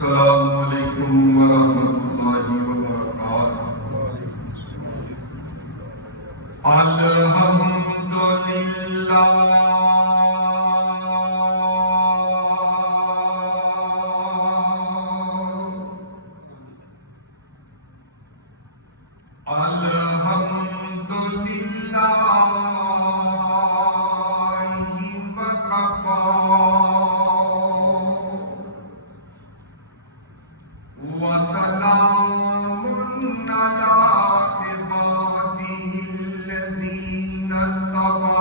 السلام علیکم ورحمۃ اللہ وبرکاتہ۔ الحمدللہ وسلام على عباده الذين اصطفى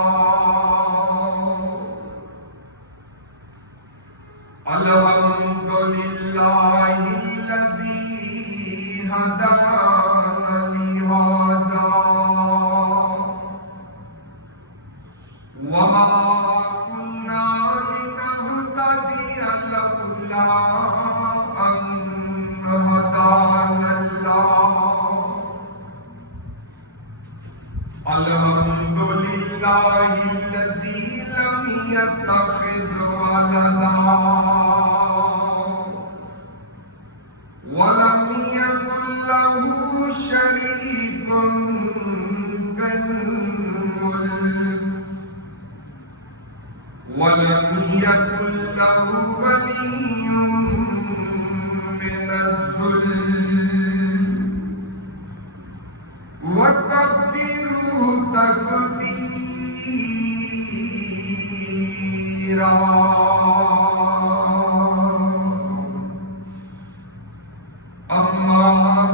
الحمد لله الذي هدانا لهذا وما كنا لنهتدي لولا هدانا الله الحمد لله الذي لم يتخذ ولدا ولم يكن له شريك في الملك ولم يكن له ولي من الذل وكبره تكبيرا أما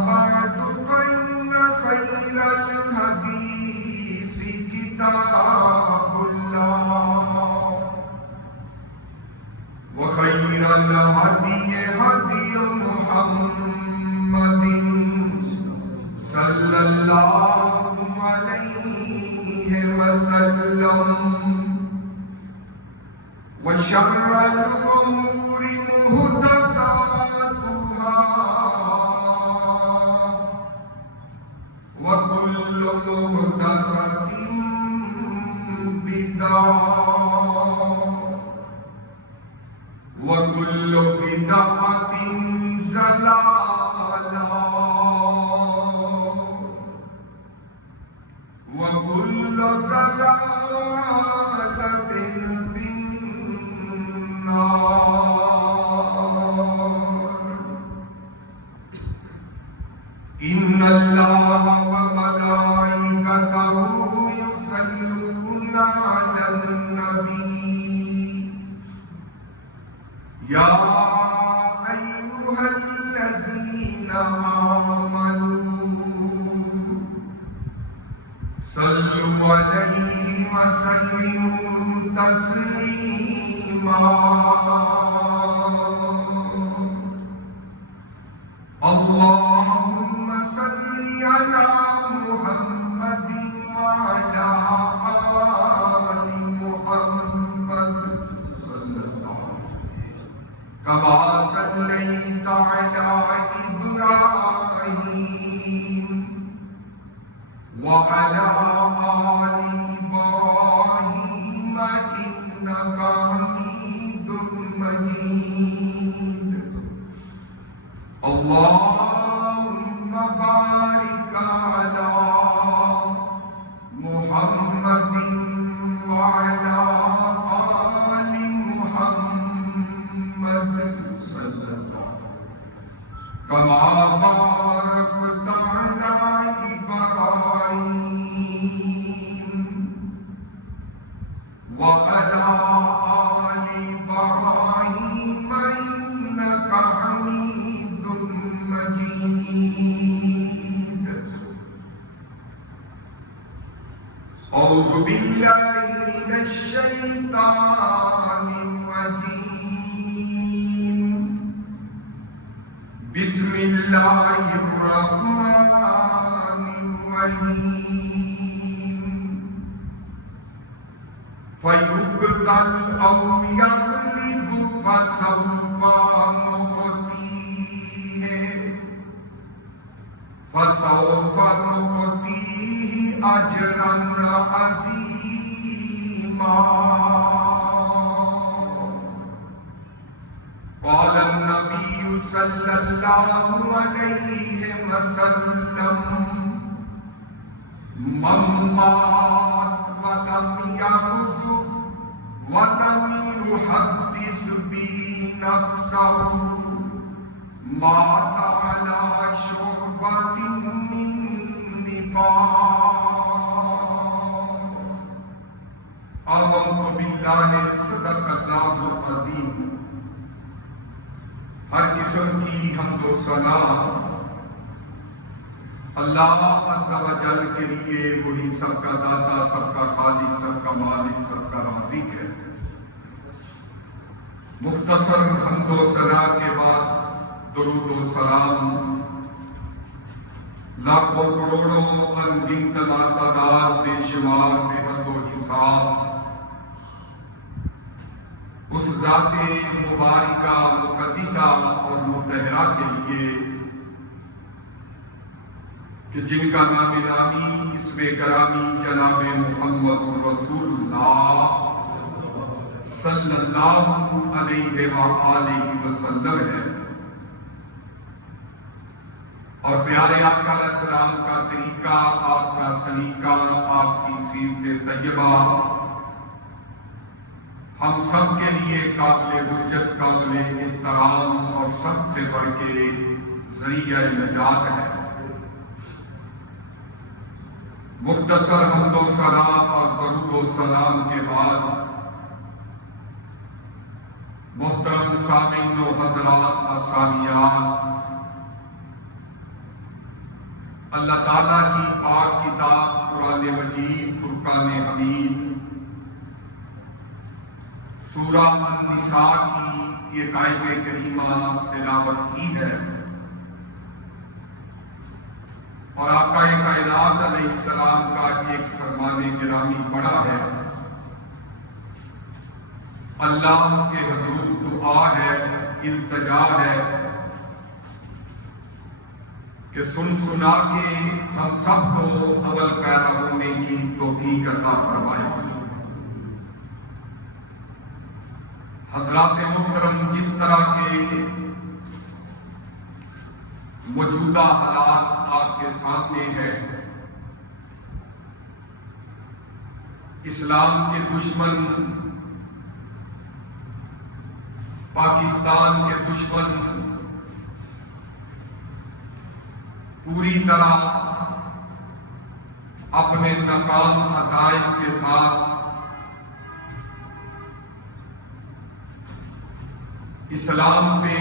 بعد فإن خير الحديث كتاب الله وخير الهدي هدي محمد صلى الله عليه وسلم وشر الأمور محدثاتها وكل محدثة بدعة وكل بدعة ضلالة وكل ضلالة في النار إن الله وملائكته يصلون على النبي يا أيها الذين آمنوا صلوا عليه وسلموا تسليما اللهم صل على محمد وعلى آل محمد كما صليت على إبراهيم وعلى آل إبراهيم إنك حميد مجيد اللهم بارك على محمد وعلى آل محمد كما باركت على إبراهيم وعلى آل إبراهيم إنك حميد مجيد أعوذ بالله من الشيطان الرجيم بسم الله الرحمن الرحيم فيقتل أو يغلب فسوف نؤتيه أجرا عظيما قال النبي النبي صلى الله عليه وسلم من مات ولم يرفث ولم يحدث به نفسه مات على شعبة من نفاق. آمنت باللہ صدق اللہ العظیم. ہر قسم کی حمد و ثنا اللہ عز و جل کے لیے، وہی سب کا داتا، سب کا خالق، سب کا مالک، سب کا رازق ہے. مختصر حمد و ثنا کے بعد درود و سلام لاکھوں کروڑوں انگنت لاتعداد بے شمار بے حد و حساب اس ذات مبارکہ مقدسہ اور مطہرہ کے لیے کہ جن کا نام نامی اسم گرامی جناب محمد رسول اللہ صلی اللہ علیہ وآلہ وسلم ہے، اور پیارے آقا علیہ السلام کا طریقہ، آپ کا سلیقہ، آپ کی سیرت طیبہ ہم سب کے لیے قابل حجت، قابل احترام اور سب سے بڑھ کے ذریعہ نجات ہے. مختصر حمد و ثنا اور درود و سلام کے بعد محترم سامعین و حضرات و سامعات، اللہ تعالیٰ کی پاک کتاب قرآن مجید فرقان حمید سورہ النساء کی ایک آیت کریمہ تلاوت کی ہے، اور آقا کائنات علیہ السلام کا ایک فرمان گرامی پڑھا ہے. اللہ کے حضور دعا ہے، التجا ہے کہ سن سنا کے ہم سب کو عمل پیرا ہونے کی توفیق عطا فرمائے. حضرات محترم، جس طرح کے موجودہ حالات آپ کے سامنے ہیں، اسلام کے دشمن، پاکستان کے دشمن پوری طرح اپنے ناکام عزائم کے ساتھ اسلام پہ،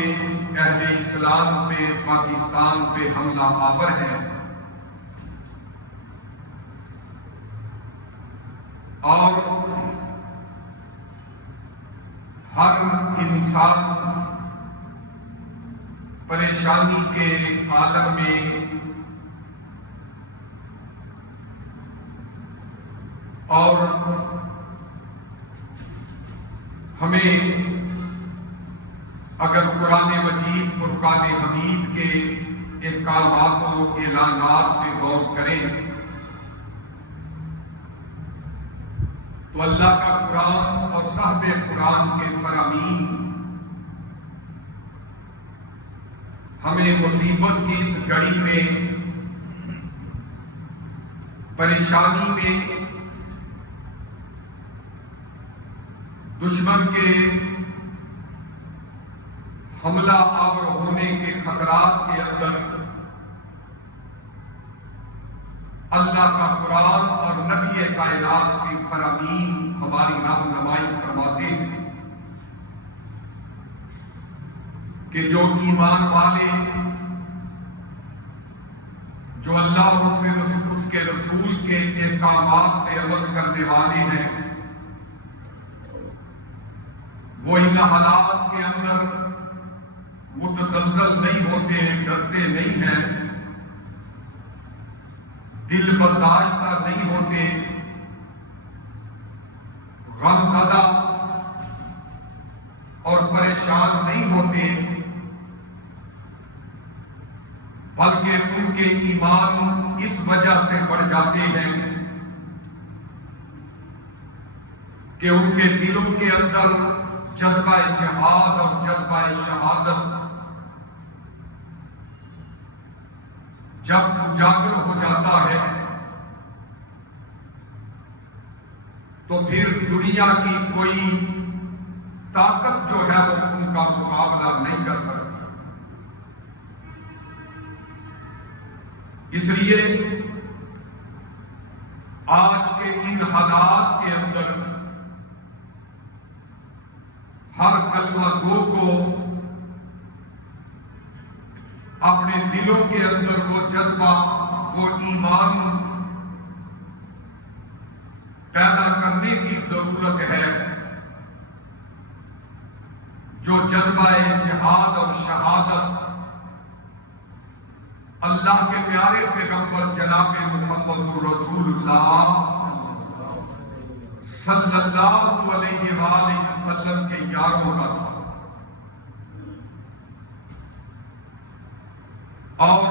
اہل اسلام پہ، پاکستان پہ حملہ آور ہے، اور ہر انسان پریشانی کے عالم میں اور ہمیں اگر قرآن مجید فرقان حمید کے احکامات و اعلانات پہ غور کریں تو اللہ کا قرآن اور صاحب قرآن کے فرامین ہمیں مصیبت کی اس گھڑی میں، پریشانی میں، دشمن کے حملہ آور ہونے کے خطرات کے اندر اللہ کا قرآن اور نبی کائنات کی فرامین ہماری رہنمائی فرماتے ہیں کہ جو ایمان والے، جو اللہ اور اس کے رسول کے احکامات پہ عمل کرنے والے ہیں، وہ ان حالات کے اندر متزلزل نہیں ہوتے، ڈرتے نہیں ہیں، دل برداشتہ نہیں ہوتے، غم زدہ اور پریشان نہیں ہوتے، بلکہ ان کے ایمان اس وجہ سے بڑھ جاتے ہیں کہ ان کے دلوں کے اندر جذبہ جہاد اور جذبہ شہادت جب اجاگر ہو جاتا ہے تو پھر دنیا کی کوئی طاقت جو ہے وہ ان کا مقابلہ نہیں کر سکتی۔ اس لیے آج کے ان حالات کے اندر ہر کلمہ گو کو اپنے دلوں کے اندر وہ جذبہ، وہ ایمان پیدا کرنے کی ضرورت ہے جو جذبہ جہاد اور شہادت اللہ کے پیارے پیغمبر جناب محمد رسول اللہ صلی اللہ علیہ وآلہ وسلم کے یاروں کا تھا۔ اور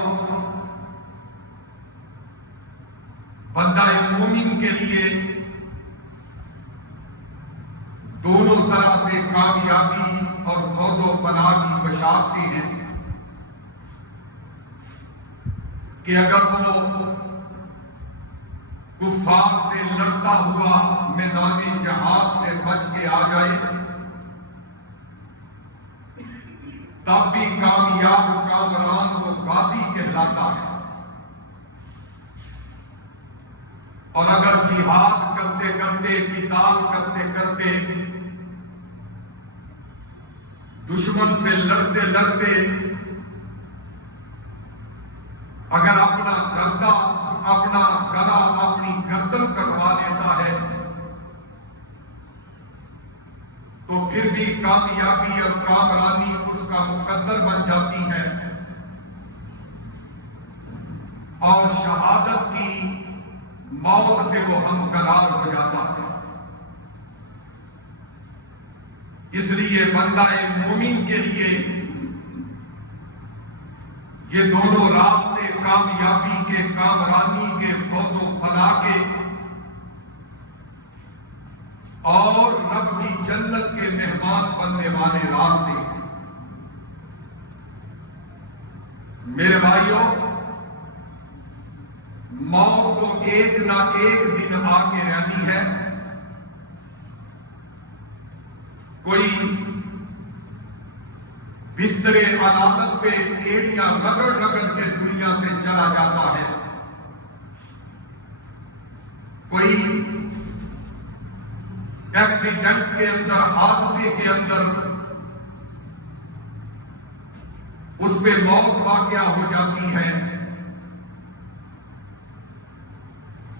بندہ مومن کے لیے دونوں طرح سے کامیابی اور فوز و فلاح کی بشارتیں ہیں کہ اگر وہ کفار سے لڑتا ہوا میدان جہاد سے بچ کے آ جائے تب بھی کامیاب کامران کو غازی کہلاتا ہے، اور اگر جہاد کرتے کرتے، قتال کرتے کرتے، دشمن سے لڑتے لڑتے اگر اپنا گردہ، اپنا گلا، اپنی گردن کٹوا لیتا ہے تو پھر بھی کامیابی اور کامرانی اس کا مقدر بن جاتی ہے، اور شہادت کی موت سے وہ ہمکنار ہو جاتا ہے۔ اس لیے بندہ مومن کے لیے یہ دونوں راستے کامیابی کے، کامرانی کے، فوز و فلاح کے اور رب کی جنت کے مہمان بننے والے راستے ہیں۔ میرے بھائیوں، موت تو ایک نہ ایک دن آ کے رہنی ہے۔ کوئی بستر عدالت پہ ایڑیاں رگڑ رگڑ کے دنیا سے چلا جاتا ہے، کوئی ایکسیڈنٹ کے اندر، حادثے کے اندر اس پہ موت واقع ہو جاتی ہے،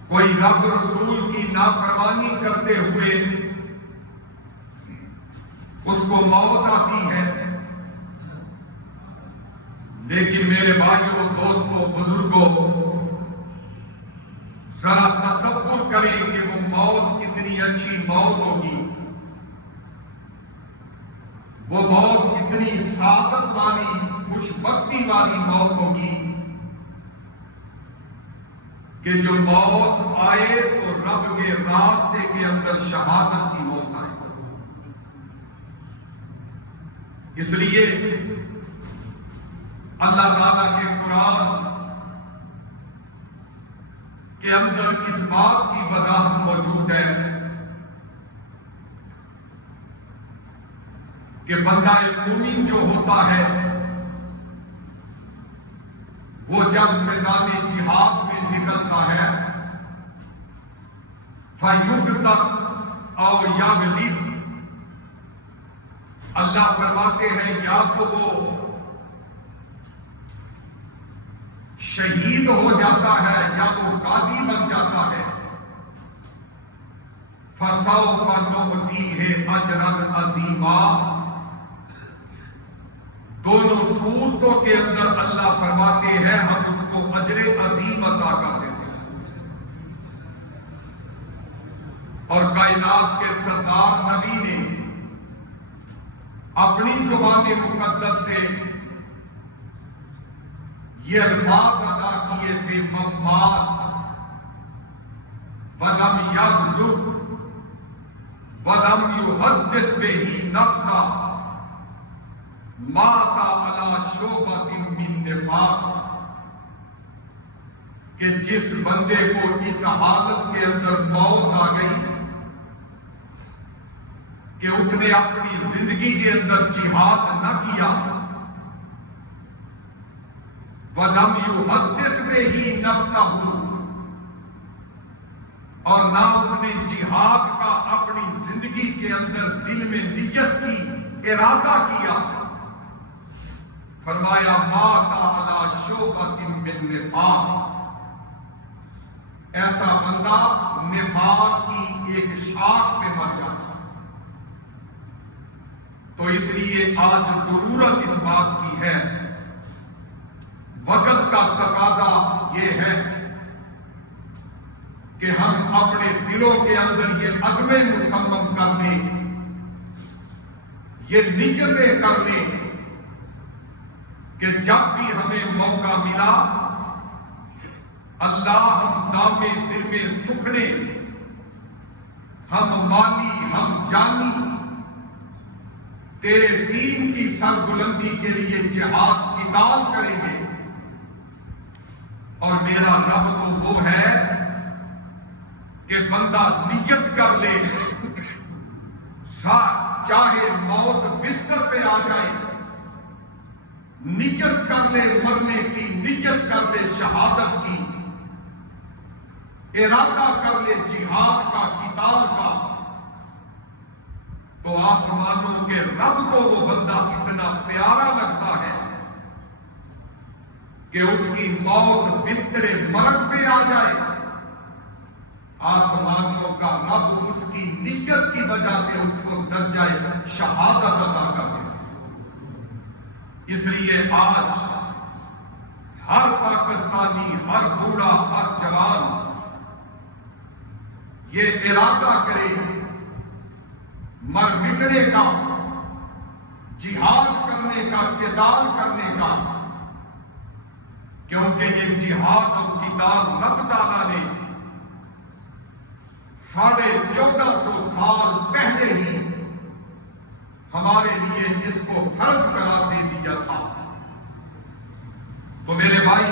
کوئی رب رسول کی نافرمانی کرتے ہوئے اس کو موت آتی ہے۔ لیکن میرے بھائیوں، دوستوں، بزرگوں، ذرا تصور کریں کہ وہ موت کتنی اچھی موت ہوگی، وہ موت کتنی سعادت والی، خوش بختی والی موت ہوگی کہ جو موت آئے تو رب کے راستے کے اندر شہادت کی موت آئے۔ اس لیے اللہ تعالیٰ کے قرآن کے اندر اس بات کی وضاحت موجود ہے کہ بندہ مومن جو ہوتا ہے وہ جب میدان جہاد میں نکلتا ہے فَيُقْتَلْ أَوْ يَغْلِبْ، اللہ فرماتے ہیں یا تو وہ شہید ہو جاتا ہے یا وہ غازی بن جاتا ہے۔ فَسَوْفَ نُؤْتِيهِ أَجْرًا عَظِيمًا، دونوں صورتوں کے اندر اللہ فرماتے ہیں ہم اس کو اجر عظیم عطا کر دیتے ہیں۔ اور کائنات کے سردار نبی نے اپنی زبان مقدس سے یہ الفاظ ادا کیے تھے، مَمَّاتَ وَلَمْ يَغْزُوْ وَلَمْ يُحَدِّثْ بِهِ نَفْسًا مَاتَ عَلَى شُعْبَةٍ مِّن نِّفَاقٍ، کہ جس بندے کو اس حالت کے اندر موت آ گئی کہ اس نے اپنی زندگی کے اندر جہاد نہ کیا، وَلَمْ يُحَدِّثْ بِهِ نَفْسَهُ، اور نہ اس نے جہاد کا اپنی زندگی کے اندر دل میں نیت کی، ارادہ کیا، فرمایا مَاتَ عَلَى شُعْبَةٍ مِّن نِفَاقٍ، ایسا بندہ نفاق کی ایک شاخ پہ مر جاتا۔ تو اس لیے آج ضرورت اس بات کی ہے، وقت کا تقاضا یہ ہے کہ ہم اپنے دلوں کے اندر یہ عزم مصمم کر لیں، یہ نیتیں کر لیں کہ جب بھی ہمیں موقع ملا اللہ ہم دامے دل میں سکھنے، ہم مالی ہم جانی تیرے دین کی سربلندی کے لیے جہاد قتال کریں گے۔ اور میرا رب تو وہ ہے کہ بندہ نیت کر لے، ساتھ چاہے موت بستر پہ آ جائے، نیت کر لے مرنے کی، نیت کر لے شہادت کی، ارادہ کر لے جہاد کا قتال کا، تو آسمانوں کے رب کو وہ بندہ اتنا پیارا لگتا ہے کہ اس کی موت بستر مرگ پہ آ جائے، آسمانوں کا رب اس کی نیت کی وجہ سے اس کو درجہ شہادت عطا کر دے۔ اس لیے آج ہر پاکستانی، ہر بوڑھا، ہر جوان یہ ارادہ کرے مر مٹنے کا، جہاد کرنے کا، قتال کرنے کا، کیونکہ یہ جہاد اور قتال رب تعالیٰ نے 1450 سال پہلے ہی ہمارے لیے اس کو فرض قرار دے دیا تھا۔ تو میرے بھائی،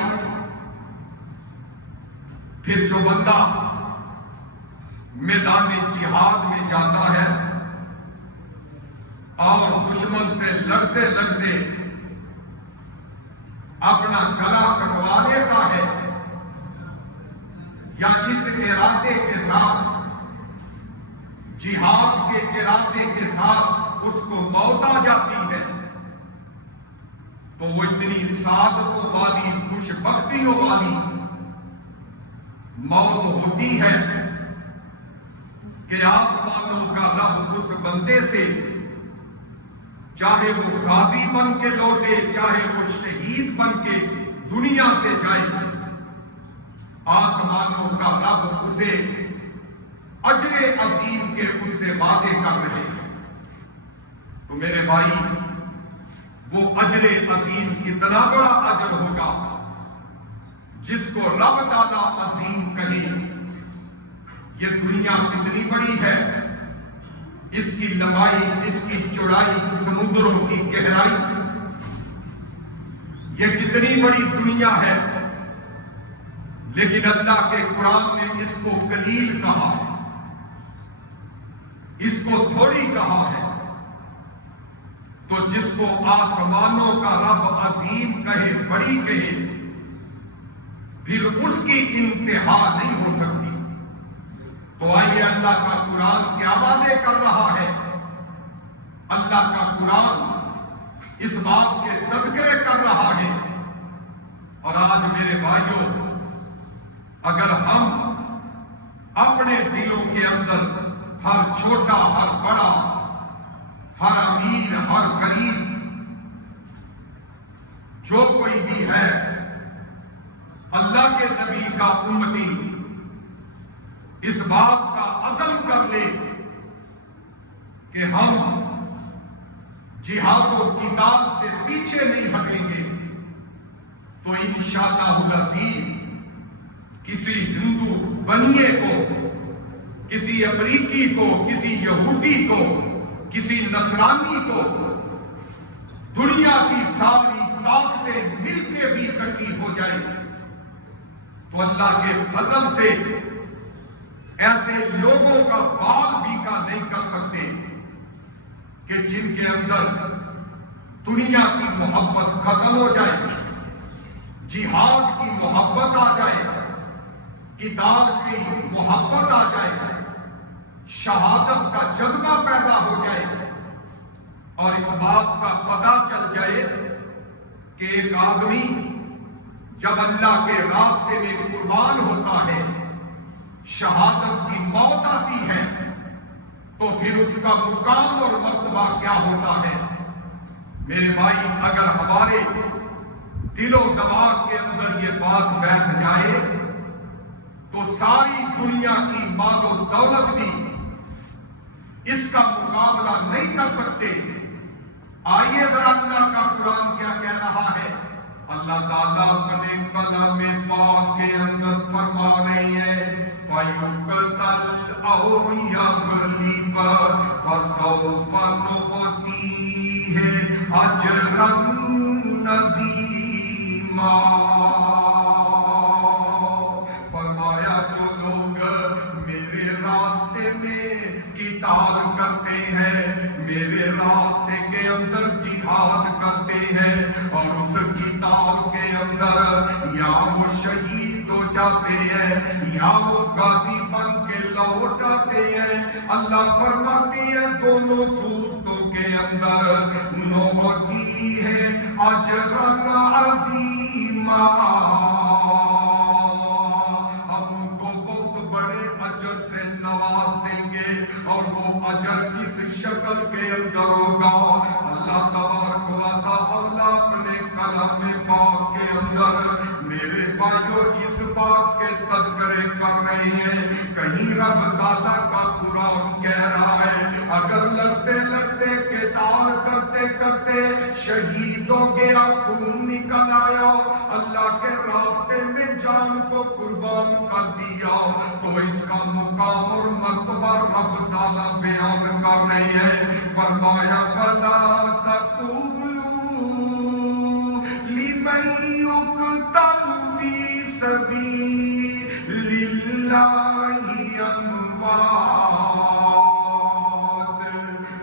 پھر جو بندہ میدان جہاد میں جاتا ہے اور دشمن سے لڑتے لڑتے اپنا گلا کٹوا لیتا ہے، یا اس ارادے کے ساتھ، جہاد کے ارادے کے ساتھ اس کو موت آ جاتی ہے، تو وہ اتنی سعادتوں والی، خوش بختیوں والی موت ہوتی ہے کہ آسمانوں کا رب اس بندے سے، چاہے وہ غازی بن کے لوٹے، چاہے وہ شہید بن کے دنیا سے جائے، آسمانوں کا رب اسے اجر عظیم کے اس سے وعدے کر رہے ہیں۔ تو میرے بھائی، وہ اجر عظیم کتنا بڑا اجر ہوگا جس کو رب تعالیٰ عظیم کہے۔ یہ دنیا کتنی بڑی ہے، اس کی لمبائی، اس کی چوڑائی، سمندروں کی گہرائی، یہ کتنی بڑی دنیا ہے، لیکن اللہ کے قرآن نے اس کو قلیل کہا ہے، اس کو تھوڑی کہا ہے۔ تو جس کو آسمانوں کا رب عظیم کہے، بڑی کہے، پھر اس کی انتہا نہیں ہو سکتی۔ تو آئیے اللہ کا قرآن کیا وعدے کر رہا ہے۔ اللہ کا قرآن اس بات کے تذکرے کر رہا ہے۔ اور آج میرے بھائیوں، اگر ہم اپنے دلوں کے اندر ہر چھوٹا، ہر بڑا، ہر امیر، ہر غریب، جو کوئی بھی ہے، اللہ کے نبی کا امتی، اس بات کا عزم کر لے کہ ہم جہاد و قتال سے پیچھے نہیں ہٹیں گے، تو انشاءاللہ العزیز کسی ہندو بنیے کو، کسی امریکی کو، کسی یہودی کو، کسی نصرانی کو، دنیا کی ساری طاقتیں مل کے بھی اکٹھی ہو جائیں تو اللہ کے فضل سے ایسے لوگوں کا بال بیکا نہیں کر سکتے کہ جن کے اندر دنیا کی محبت ختم ہو جائے، جہاد کی محبت آ جائے، قتال کی محبت آ جائے، شہادت کا جذبہ پیدا ہو جائے، اور اس بات کا پتہ چل جائے کہ ایک آدمی جب اللہ کے راستے میں قربان ہوتا ہے، شہادت کی موت آتی ہے، تو پھر اس کا مقام اور مرتبہ کیا ہوتا ہے؟ میرے بھائی، اگر ہمارے دل و دماغ کے اندر یہ بات بیٹھ جائے تو ساری دنیا کی مال و دولت بھی اس کا مقابلہ نہیں کر سکتے۔ آئیے ذرا اللہ کا قرآن کیا کہہ رہا ہے۔ اللہ تعالیٰ اپنے کلام پاک کے اندر فرما رہی ہے، فَيُقْتَلْ أَوْ يَغْلِبْ فَسَوْفَ نُؤْتِيهِ أَجْرًا عَظِيمًا۔ فرمایا جو لوگ میرے راستے میں قتال کرتے ہیں، میرے راستے کے اندر جہاد کرتے ہیں، اور اس قتال کے اندر یا وہ شہید ہو جاتے ہیں یا وہ غازی بن کے لوٹ آتے ہیں، اللہ فرماتے ہیں دونوں صورتوں کے اندر نعطی ہے اجرًا عظیما، ہم ان کو بہت بڑے اجر سے نواز دیں گے، اور وہ اجر کس شکل کے اندر ہوگا؟ اللہ تبارک و تعالیٰ اپنے کلام پاک کے اندر میرے بھائیوں اس بات کے تذکرے کر رہے ہیں۔ کہیں رب تعالیٰ کا قرآن کہہ رہا ہے اگر لڑتے لڑتے قتال کرتے کرتے شہید ہو گیا، خون نکل آیا، اللہ کے راستے میں جان کو قربان کر دیا، تو اس کا مقام اور مرتبہ رب تعالیٰ بیان کر رہے ہیں۔ فرمایا وَلَا تَقُولُوا لِمَن يُقْتَلُ فِي سَبِيلِ اللَّهِ أَمْوَاتٌ۔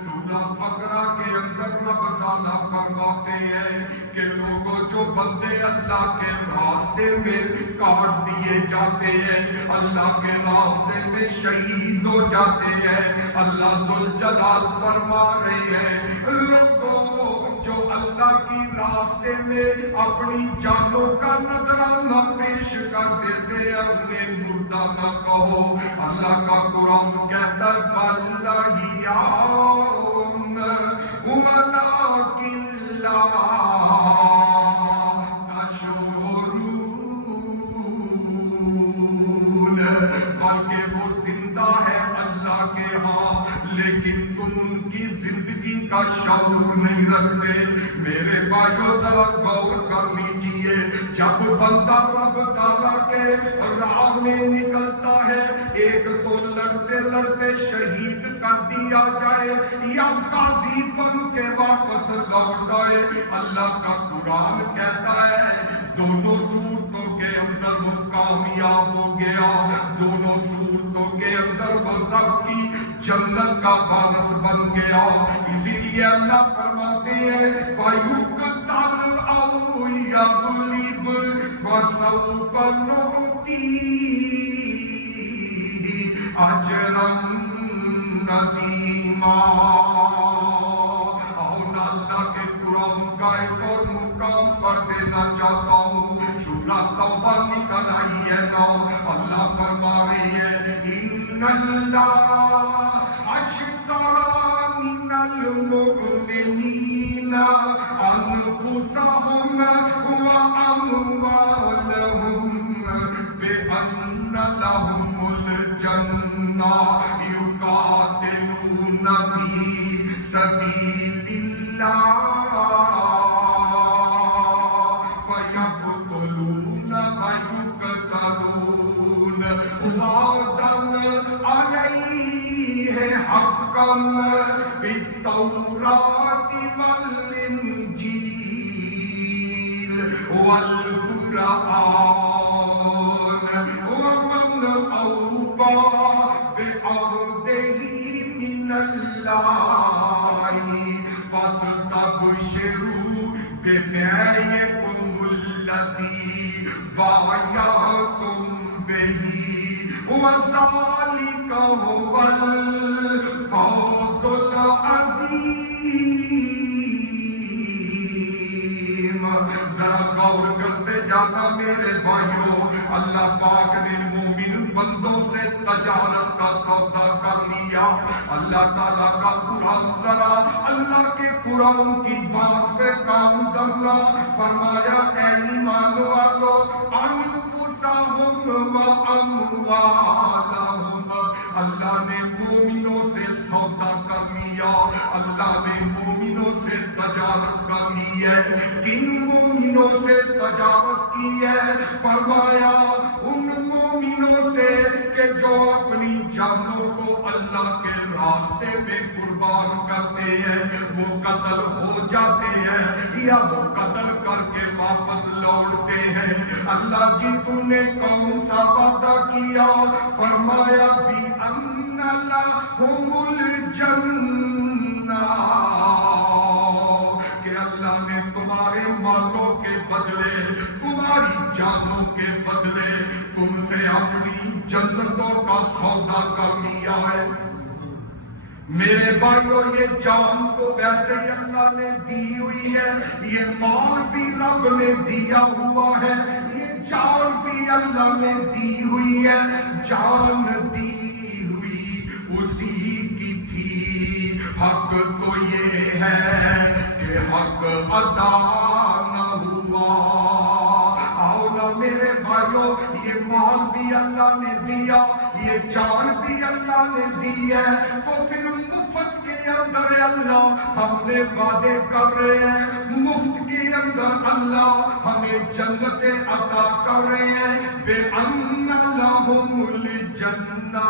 سورہ بقرہ کے اندر رب تعالیٰ فرماتے ہیں کہ لوگوں جو بندے اللہ کے راستے میں کاٹ دیے جاتے ہیں، اللہ کے راستے میں شہید ہو جاتے ہیں، اللہ ذوالجلال فرما رہے ہیں لوگوں جو اللہ کی راستے میں اپنی جانوں کا نذرانہ پیش کر دیتے ہیں، انہیں مردہ نہ کہو۔ اللہ کا قرآن کہتا ہے بَلْ أَحْيَاءٌ وَلَٰكِن لَّا بلکہ وہ زندہ ہے اللہ کے ہاں، لیکن تم ان کی زندگی کا شعور نہیں رکھتے۔ میرے بھائیوں ذرا غور کر لیجئے، جب بندہ رب تعالیٰ کے راہ میں نکلتا ہے، ایک تو لڑتے لڑتے شہید کر دیا جائے یا غازی بن کے واپس لوٹ آئے، اللہ کا قرآن کہتا ہے دونوں صورتوں کے اندر وہ کامیاب ہو گیا، دونوں صورتوں کے اندر وہ رب کی جنت کا وارث بن گیا۔ اسی لیے اللہ فرماتے ہیں فَيُقْتَلْ أَوْ يَغْلِبْ فَسَوْفَ نُؤْتِيهِ أَجْرًا عَظِيمًا۔ اللہ کے قرآن کا ایک اور مقام پر دینا چاہتا ہوں، سورہ توبہ نکل آئی ہے نا، اللہ فرما رہے ہیں ان اللہ اشتری من المؤمنین انفسهم واموالهم بان لهم الجنہ یقاتلون فی سبیل اللہ فیقتلون ویقتلون وعدا علیہ حقا فی التوراۃ والانجیل والقرآن۔ اوفى بعهده من الله فاستبشروا ببيعكم الذي بايعتم به وذلك هو الفوز العظیم۔ ذرا غور کرتے جانا میرے بھائیوں، اللہ پاک نے مومن بندوں سے تجارت کا سودا کر لیا۔ اللہ تعالیٰ کا قرآن ذرا اللہ کے قرآن کی بات پہ کام کرنا، فرمایا اے ایمان والو انفسہم و اموالہم، اللہ نے مومنوں سے سودا کر لیا، اللہ نے مومنوں سے تجارت کر لی ہے۔ کن مومنوں سے تجارت کی ہے؟ فرمایا ان مومنوں سے کہ جو اپنی جانوں کو اللہ کے راستے میں قربان کرتے ہیں، وہ قتل ہو جاتے ہیں یا وہ قتل کر کے واپس لوٹتے ہیں۔ اللہ جی تو نے کون سا وعدہ کیا؟ فرمایا بِأَنَّ لَهُمُ الْجَنَّةَ، کہ اللہ نے تمہارے مالوں کے بدلے، تمہاری جانوں کے بدلے تم سے اپنی جنتوں کا سودا کر لیا ہے۔ میرے بھائیوں، یہ جان تو ویسے ہی اللہ نے دی ہوئی ہے، یہ مال بھی رب نے دیا ہوا ہے، یہ جان بھی اللہ نے دی ہوئی ہے۔ جان دی ہوئی اسی کی تھی، حق تو یہ ہے کہ حق ادا نہ ہوا۔ آؤ نا میرے بھائیوں، یہ مال بھی اللہ نے دیا، یہ جان بھی اللہ نے دی ہے، تو پھر مفت کے اندر اللہ ہم نے وعدے کر رہے ہیں، مفت کے اندر اللہ ہمیں جنتیں عطا کر رہے ہیں۔ بِأَنَّ لَهُمُ الْجَنَّةَ،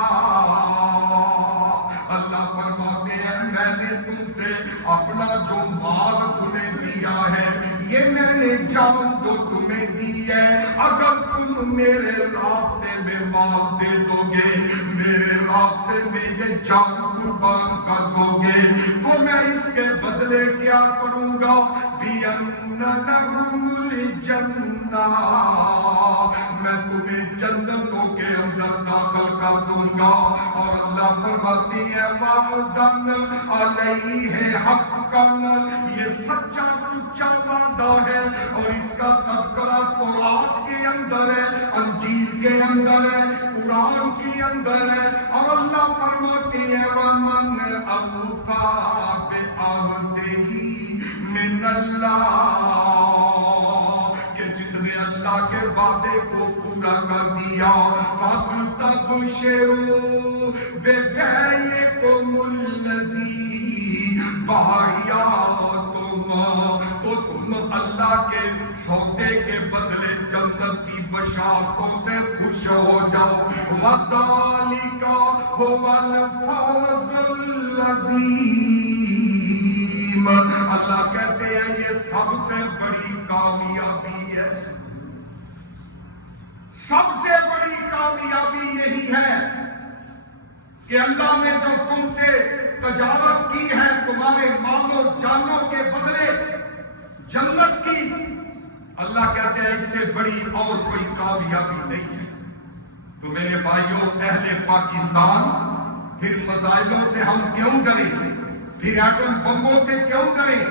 اللہ فرماتے ہیں میں نے تم سے اپنا جو مال تمہیں دیا ہے، یہ میں نے جان تو تمہیں دی ہے، اگر تم میرے راستے میں مال دے دو گے، میرے راستے میں یہ جان قربان کر دو گے، تو میں اس کے بدلے کیا کروں گا؟ بِأَنَّ لَهُمُ الْجَنَّةَ، میں تمہیں جنتوں کے اندر داخل کر دوں گا۔ اور اللہ فرماتی ہے وعداً علیہ حقاً، یہ سچا وعدہ ہے، اور اس کا تذکرہ تورات کے اندر ہے، انجیل کے اندر ہے، قرآن کے اندر ہے۔ اور اللہ فرماتی ہے وَمَنْ أَوْفَىٰ بِعَهْدِهِ مِنَ اللَّهِ، کہ جس نے اللہ کے وعدے کو پورا کر دیا، فَاسْتَبْشِرُوا بِبَيْعِكُمُ الَّذِي بَايَعْتُمْ، تو تم اللہ کے سودے کے بدلے جنت کی بشارتوں سے خوش ہو جاؤ۔ وَذَلِكَ هُوَ الْفَوْزُ الْعَظِيمُ، اللہ کہتے ہیں یہ سب سے بڑی کامیابی ہے، سب سے بڑی کامیابی یہی ہے کہ اللہ نے جو تم سے تجارت کی ہے تمہارے مالوں جانوں کے بدلے جنت کی، اللہ کہتے ہیں اس سے بڑی اور کوئی کامیابی نہیں ہے۔ تو میرے بھائیوں، اہل پاکستان پھر مسائلوں سے ہم کیوں ڈریں؟ پھر ایٹم بموں سے کیوں ڈریں؟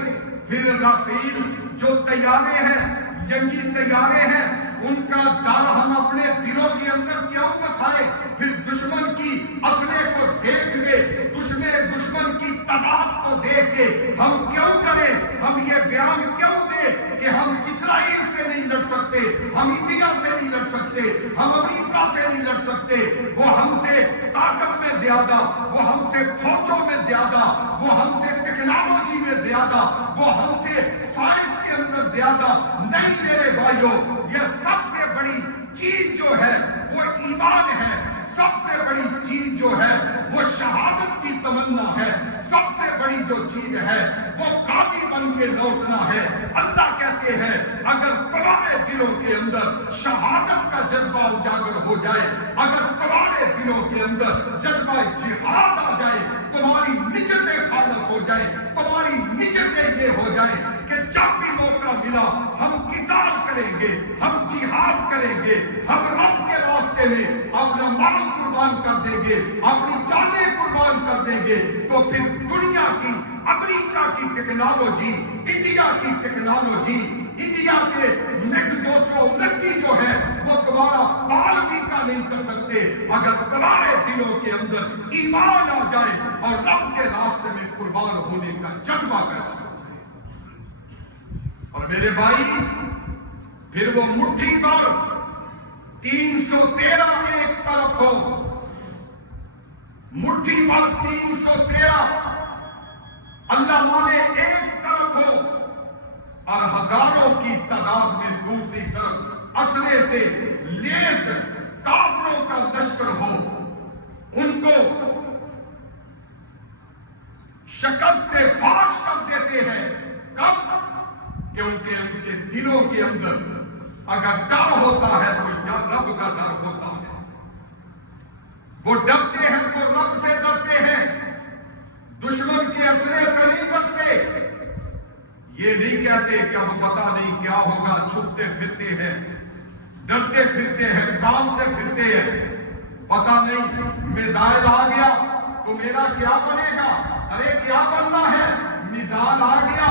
پھر رافیل جو طیارے ہیں، جنگی طیارے ہیں، ان کا ڈر ہم اپنے دلوں کے اندر کیوں بسائے؟ پھر دشمن کی اسلحے کو دیکھ کے، دشمن کی تعداد کو دیکھ کے ہم کیوں کریں؟ ہم یہ بیان کیوں دیں کہ ہم اسرائیل سے نہیں لڑ سکتے، ہم انڈیا سے نہیں لڑ سکتے، ہم امریکہ سے نہیں لڑ سکتے؟ وہ ہم سے طاقت میں زیادہ، وہ ہم سے فوجوں میں زیادہ، وہ ہم سے ٹیکنالوجی میں زیادہ، وہ ہم سے سائنس کے اندر زیادہ نہیں۔ میرے بھائیوں، یہ سب سے بڑی چیز جو ہے وہ ایمان ہے، سب سے بڑی چیز جو ہے وہ شہادت کی تمنا ہے، سب سے بڑی جو چیز ہے وہ قاضی بن کے لوٹنا ہے۔ اللہ کہتے ہیں اگر تمہارے دل دلوں کے اندر شہادت کا جذبہ اجاگر ہو جائے، اگر تمہارے دلوں کے اندر جذبہ جہاد آ جائے، تمہاری نیتیں خالص ہو جائے، تمہاری نیتیں یہ ہو جائے کہ جب بھی موقع ملا ہم قتال کریں گے، ہم جہاد کریں گے، ہم رب کے راستے میں اپنا مال قربان کر دیں گے، اپنی جانیں قربان کر دیں گے، تو پھر دنیا کی، امریکہ کی ٹیکنالوجی، انڈیا کی ٹیکنالوجی، انڈیا کے MiG 229 جو ہے وہ تمہارا بال بھی کا نہیں کر سکتے اگر تمہارے دلوں کے اندر ایمان آ جائے اور رب کے راستے میں قربان ہونے کا جذبہ پیدا ہو جائے۔ اور میرے بھائی، پھر وہ مٹھی پر 313 ایک طرف ہو، مٹھی پر 313 اللہ والے ایک طرف ہو اور ہزاروں کی تعداد میں دوسری طرف اسلحے سے لیس کافروں کا لشکر ہو، ان کو شکست سے فاش کر دیتے ہیں۔ کب؟ کیونکہ ان کے دلوں کے اندر اگر ڈر ہوتا ہے تو یا رب کا ڈر ہوتا ہے، وہ ڈرتے ہیں تو رب سے ڈرتے ہیں، دشمن کے اسلحے سے نہیں ڈرتے۔ یہ نہیں کہتے کہ اب پتہ نہیں کیا ہوگا، چھپتے پھرتے ہیں، ڈرتے پھرتے ہیں، کانپتے پھرتے ہیں، پتہ نہیں میزائل آ گیا تو میرا کیا بنے گا، ارے کیا بننا ہے، میزائل آ گیا،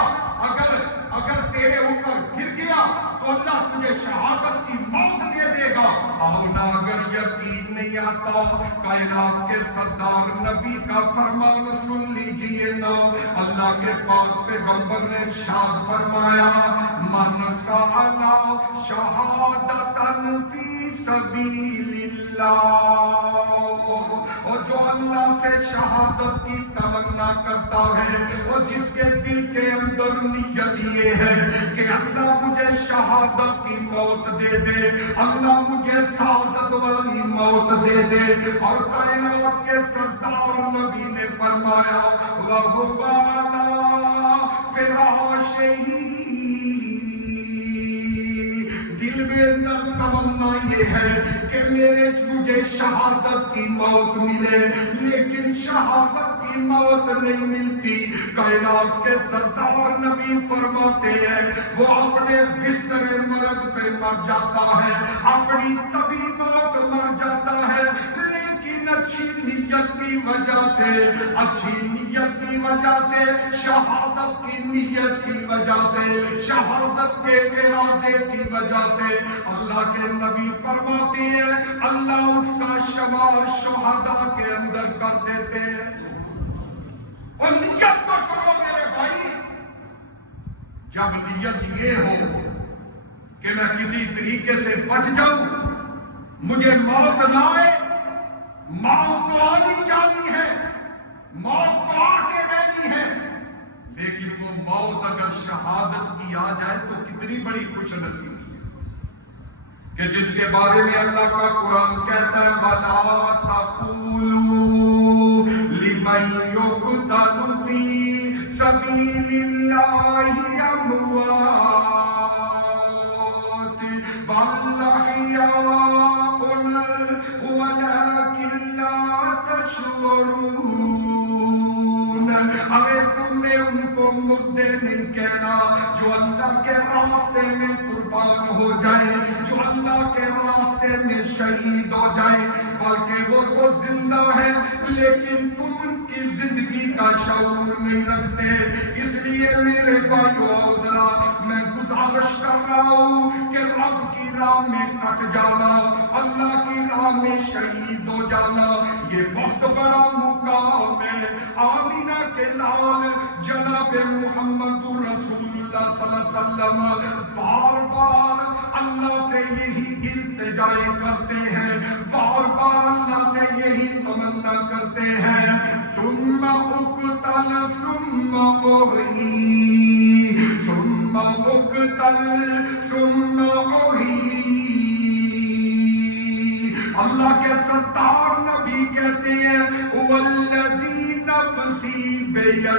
اگر تیرے اوپر گر گیا تو اللہ تجھے شہادت کی موت دے دے گا۔ آؤنا اگر یقین نہیں آتا، کائنات کے سردار نبی کا فرمان سن لیجئے نا، اللہ کے پاک پیغمبر نے ارشاد فرمایا، من سعنا شہادتاً فی سبیل اللہ، اور جو اللہ سے شہادت کی تمنا کرتا ہے، اور جس کے دل کے اندر نیت یہ ہے کہ اللہ مجھے شہادت کی موت دے دے، اللہ مجھے سعادت والی موت دے دے، اور کائنات کے سردار نبی نے فرمایا وَهُوَ عَلَىٰ فِرَاشِهِ، دل میں اندر تمنا یہ ہے کہ مجھے شہادت کی موت ملے، لیکن شہادت کی موت نہیں ملتی۔ کائنات کے سردار نبی فرماتے ہیں وہ اپنے بستر مرگ پہ مر جاتا ہے، اپنی طبی موت مر جاتا ہے، لیکن اچھی نیت کی وجہ سے، اچھی نیت کی وجہ سے، شہادت کی نیت کی وجہ سے، شہادت کے ارادے کی وجہ سے اللہ کے نبی فرماتے ہیں اللہ اس کا شمار شہداء کے اندر کر دیتے ہیں۔ اور نیت تو کرو میرے بھائی، جب نیت یہ ہو کہ میں کسی طریقے سے بچ جاؤں، مجھے موت نہ آئے، موت تو آنی جانی ہے، موت تو آ کے رہنی ہے، لیکن وہ موت اگر شہادت کی آ جائے تو کتنی بڑی خوش نصیبی ہے کہ جس کے بارے میں اللہ کا قرآن کہتا ہے وَلَا تَقُولُوا لِمَن يُقْتَلُ فِي سَبِيلِ اللَّهِ أَمْوَاتٌ بَلْ أَحْيَاءٌ وَلَٰكِن لَّا تَشْعُرُونَ۔ ارے تم نے ان کو مردے نہیں کہنا جو اللہ کے راستے میں قربان ہو جائیں، جو اللہ کے راستے میں شہید ہو جائیں، بلکہ وہ تو زندہ ہے لیکن تم ان کی زندگی کا شعور نہیں رکھتے۔ اس لیے میرے بھائیو ذرا میں گزارش کر رہا ہوں کہ رب کی راہ میں کٹ جانا، اللہ کی راہ میں شہید ہو جانا یہ بہت بڑا مقام ہے۔ آمینہ کے لال جناب محمد رسول اللہ صلی اللہ علیہ وسلم بار بار اللہ سے یہی التجائے کرتے ہیں، بار بار اللہ سے یہی تمنا کرتے ہیں ثم اقتل ثم احیی ثم اقتل ثم احیی۔ اللہ کے سردار نبی کہتے ہیں والذی نفسی بیدہ،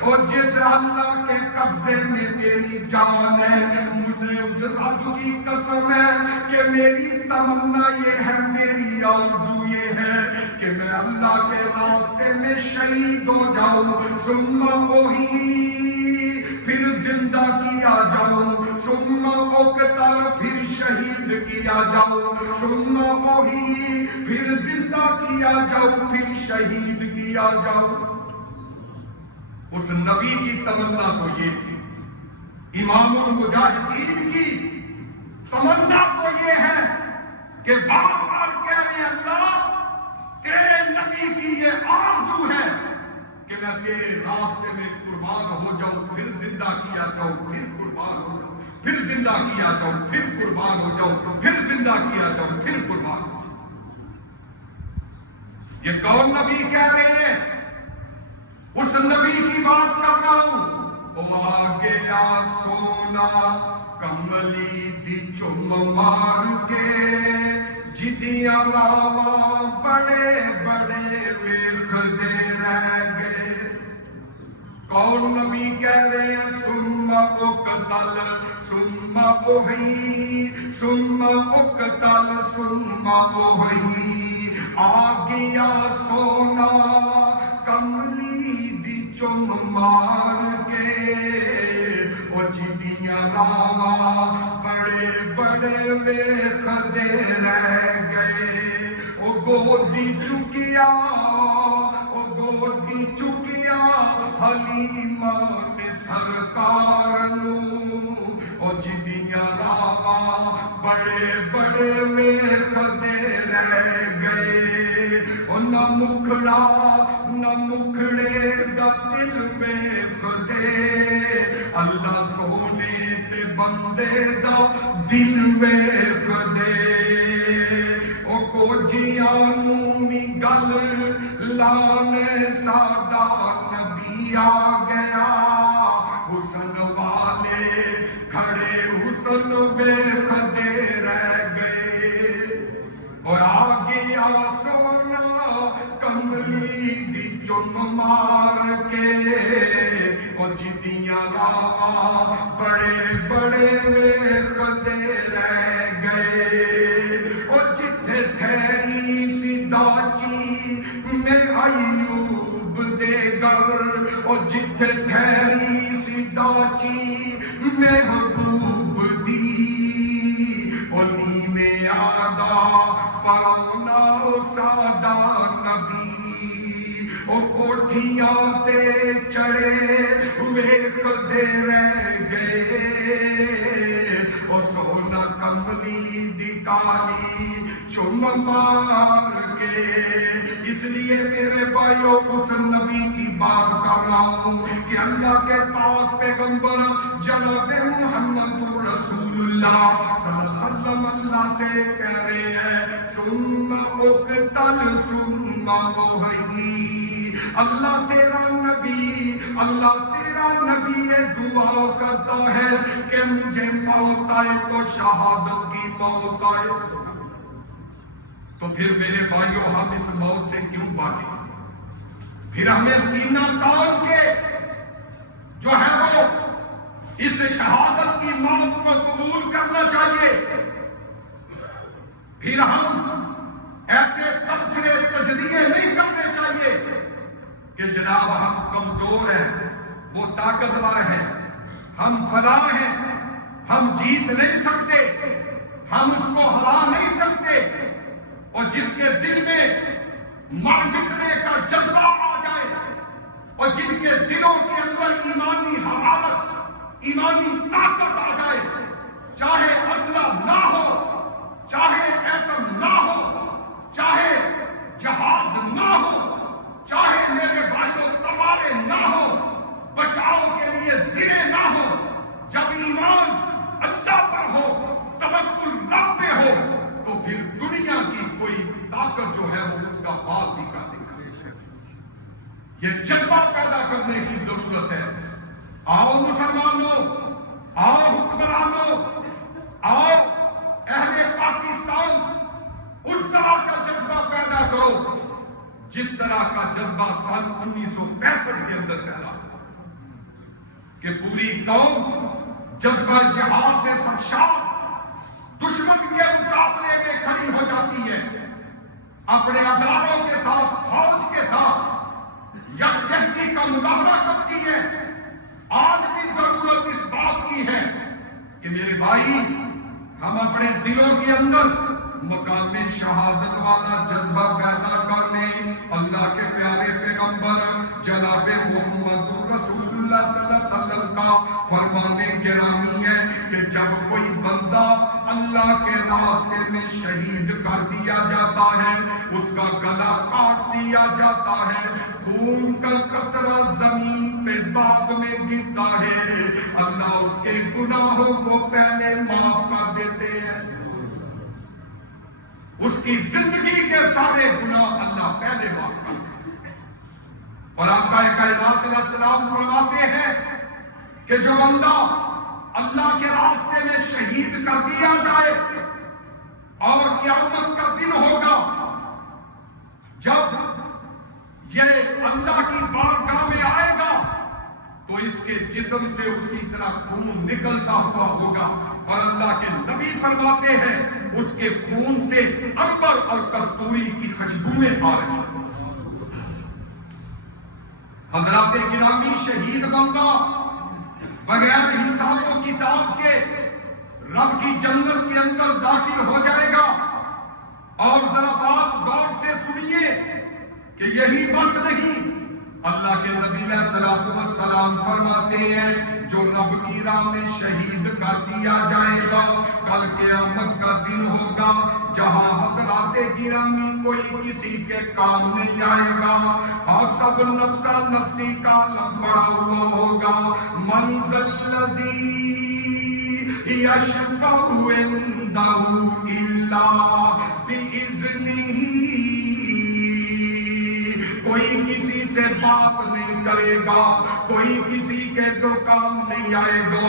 اور جس اللہ کے قبضے میں میری جان ہے، مجھے اس رب کی قسم ہے کہ میری تمنا یہ ہے، میری آرزو یہ ہے کہ میں اللہ کے راستے میں شہید ہو جاؤں، ثم وہی پھر زندہ کیا جاؤں، ثم اقتل پھر شہید کیا جاؤں، ثم وہی پھر زندہ کیا جاؤں، پھر شہید کیا جاؤں۔ اس نبی کی تمنا تو یہ تھی، امام المجاہدین کی تمنا تو یہ ہے کہ بار بار کہہ رہے ہیں اللہ تیرے نبی کی یہ آرزو ہے کہ میں تیرے راستے میں قربان ہو جاؤں، پھر زندہ کیا جاؤں، پھر قربان ہو جاؤں، پھر زندہ کیا جاؤں، پھر قربان ہو جاؤں، پھر زندہ کیا جاؤں، پھر قربان ہو جاؤں۔ یہ کون نبی کہہ رہے ہیں؟ اس نبی کی بات کر رہا ہوں۔ او آ گیا سونا کملی دی چم مار کے، جدیاں راواں بڑے بڑے ویکھ دے رہ گئے۔ کون نبی کہہ رہے ہیں؟ ثم اقتل ثم احی ثم اقتل ثم احی، آ گیا سونا کملی دی چم مار کے، او جدیاں راواں بڑے بڑے ویکھ دے رہ گئے۔ او گودی چکیا او گودی چکیا حلیمہ نے سرکار نو، او جدیاں راواں بڑے بڑے ویکھ دے رہ گئے۔ او نہ مکھڑا نہ مکھڑے دا دل ویکھ دے، اللہ سونے تے بندے دا دل ویکھ دے۔ او کوجیاں نوں وی گل لانے ساڈا نبی آ گیا، حسن والے کھڑے حسن ویکھ دے رہ گئے۔ اور آ گیا سونا کملی دی چم مار کے، اور جدیاں راواں بڑے بڑے ویکھ دے رہ گئے۔ اور جتھے ٹھہری سی ڈاچی میں ایوب دے گر، اور جتھے ٹھہری سی ڈاچی محبوب دی، اور نیویں آدا پرانا ساڈا نبی، او کوٹھیاں تے چڑھے ویکھ دے رہ گئے۔ او سونا کملی دی کالی چم مار کے، اس لیے میرے بھائیوں اس نبی کی بات کر رہا ہوں کہ اللہ کے پاک پیغمبر جناب محمد رسول اللہ صلی اللہ علیہ وسلم اللہ سے کہہ رہے ہیں ثم اقتل ثم احی۔ اللہ تیرا نبی یہ دعا کرتا ہے کہ مجھے موت آئے تو شہادت کی موت آئے۔ تو پھر میرے بھائیوں ہم اس موت سے کیوں بھاگیں؟ پھر ہمیں سینہ تان کے جو ہے وہ اس شہادت کی موت کو قبول کرنا چاہیے۔ پھر ہم ایسے تبصرے تجزیے نہیں کرنے چاہیے کہ جناب ہم کمزور ہیں، وہ طاقتور ہیں، ہم فلاں ہیں، ہم جیت نہیں سکتے، ہم اس کو ہرا نہیں سکتے۔ اور جس کے دل میں مر مٹنے کا جذبہ آ جائے اور جن کے دلوں کے اندر ایمانی حرارت، ایمانی طاقت آ جائے، چاہے اسلحہ نہ ہو، چاہے ایٹم نہ ہو، چاہے جہاز نہ ہو، چاہے میرے بھائیوں تلواریں نہ ہو، بچاؤ کے لیے زرے نہ ہو، جب ایمان اللہ پر ہو، توکل رب پہ ہو، تو پھر دنیا کی کوئی طاقت جو ہے وہ اس کا بال بھی کر دے گا۔ یہ جذبہ پیدا کرنے کی ضرورت ہے۔ آؤ مسلمانوں، آؤ حکمرانوں، آؤ اہل پاکستان، اس طرح کا جذبہ پیدا کرو جس طرح کا جذبہ سن 1965 کے اندر پیدا ہوا کہ پوری قوم جذبہ جہاد سے سرشار دشمن کے مقابلے میں کھڑی ہو جاتی ہے، اپنے اداروں کے ساتھ، فوج کے ساتھ یکجہتی کا مظاہرہ کرتی ہے۔ آج بھی ضرورت اس بات کی ہے کہ میرے بھائی، ہم اپنے دلوں کے اندر مقام شہادت والا جذبہ پیدا کر لیں۔ اللہ کے پیارے پیغمبر جناب محمد رسول اللہ صلی اللہ علیہ وسلم کا فرمان گرامی ہے کہ جب کوئی بندہ اللہ کے راستے میں شہید کر دیا جاتا ہے، اس کا گلا کاٹ دیا جاتا ہے، خون کا قطرہ زمین پہ بعد میں گرتا ہے، اللہ اس کے گناہوں کو پہلے معاف کر دیتے ہیں۔ اس کی زندگی کے سارے گناہ اللہ پہلے معاف کرتے ہیں۔ اور آقا کائنات علیہ السلام فرماتے ہیں کہ جو بندہ اللہ کے راستے میں شہید کر دیا جائے اور قیامت کا دن ہوگا جب یہ اللہ کی بارگاہ میں آئے گا تو اس کے جسم سے اسی طرح خون نکلتا ہوا ہوگا، اور اللہ کے نبی فرماتے ہیں اس کے خون سے عنبر اور کستوری کی خوشبوئیں آ رہی ہیں۔ حضرات گرامی، شہید بندہ بغیر حساب و کتاب کے رب کی جنت کے اندر داخل ہو جائے گا۔ اور ذرا بات غور سے سنیے کہ یہی بس نہیں، اللہ کے نبی علیہ الصلوۃ والسلام فرماتے ہیں جو رب کی راہ میں شہید کر دیا جائے گا، کل قیامت کا دن ہوگا جہاں حضرات گرامی کوئی کسی کے کام نہیں آئے گا، ہاں سب نفسا نفسی کا عالم بڑا ہوا ہوگا۔ منزل الذی یشفع عنده الا باذنہ، کوئی کسی سے بات نہیں کرے گا، کوئی کسی کے تو کام نہیں آئے گا،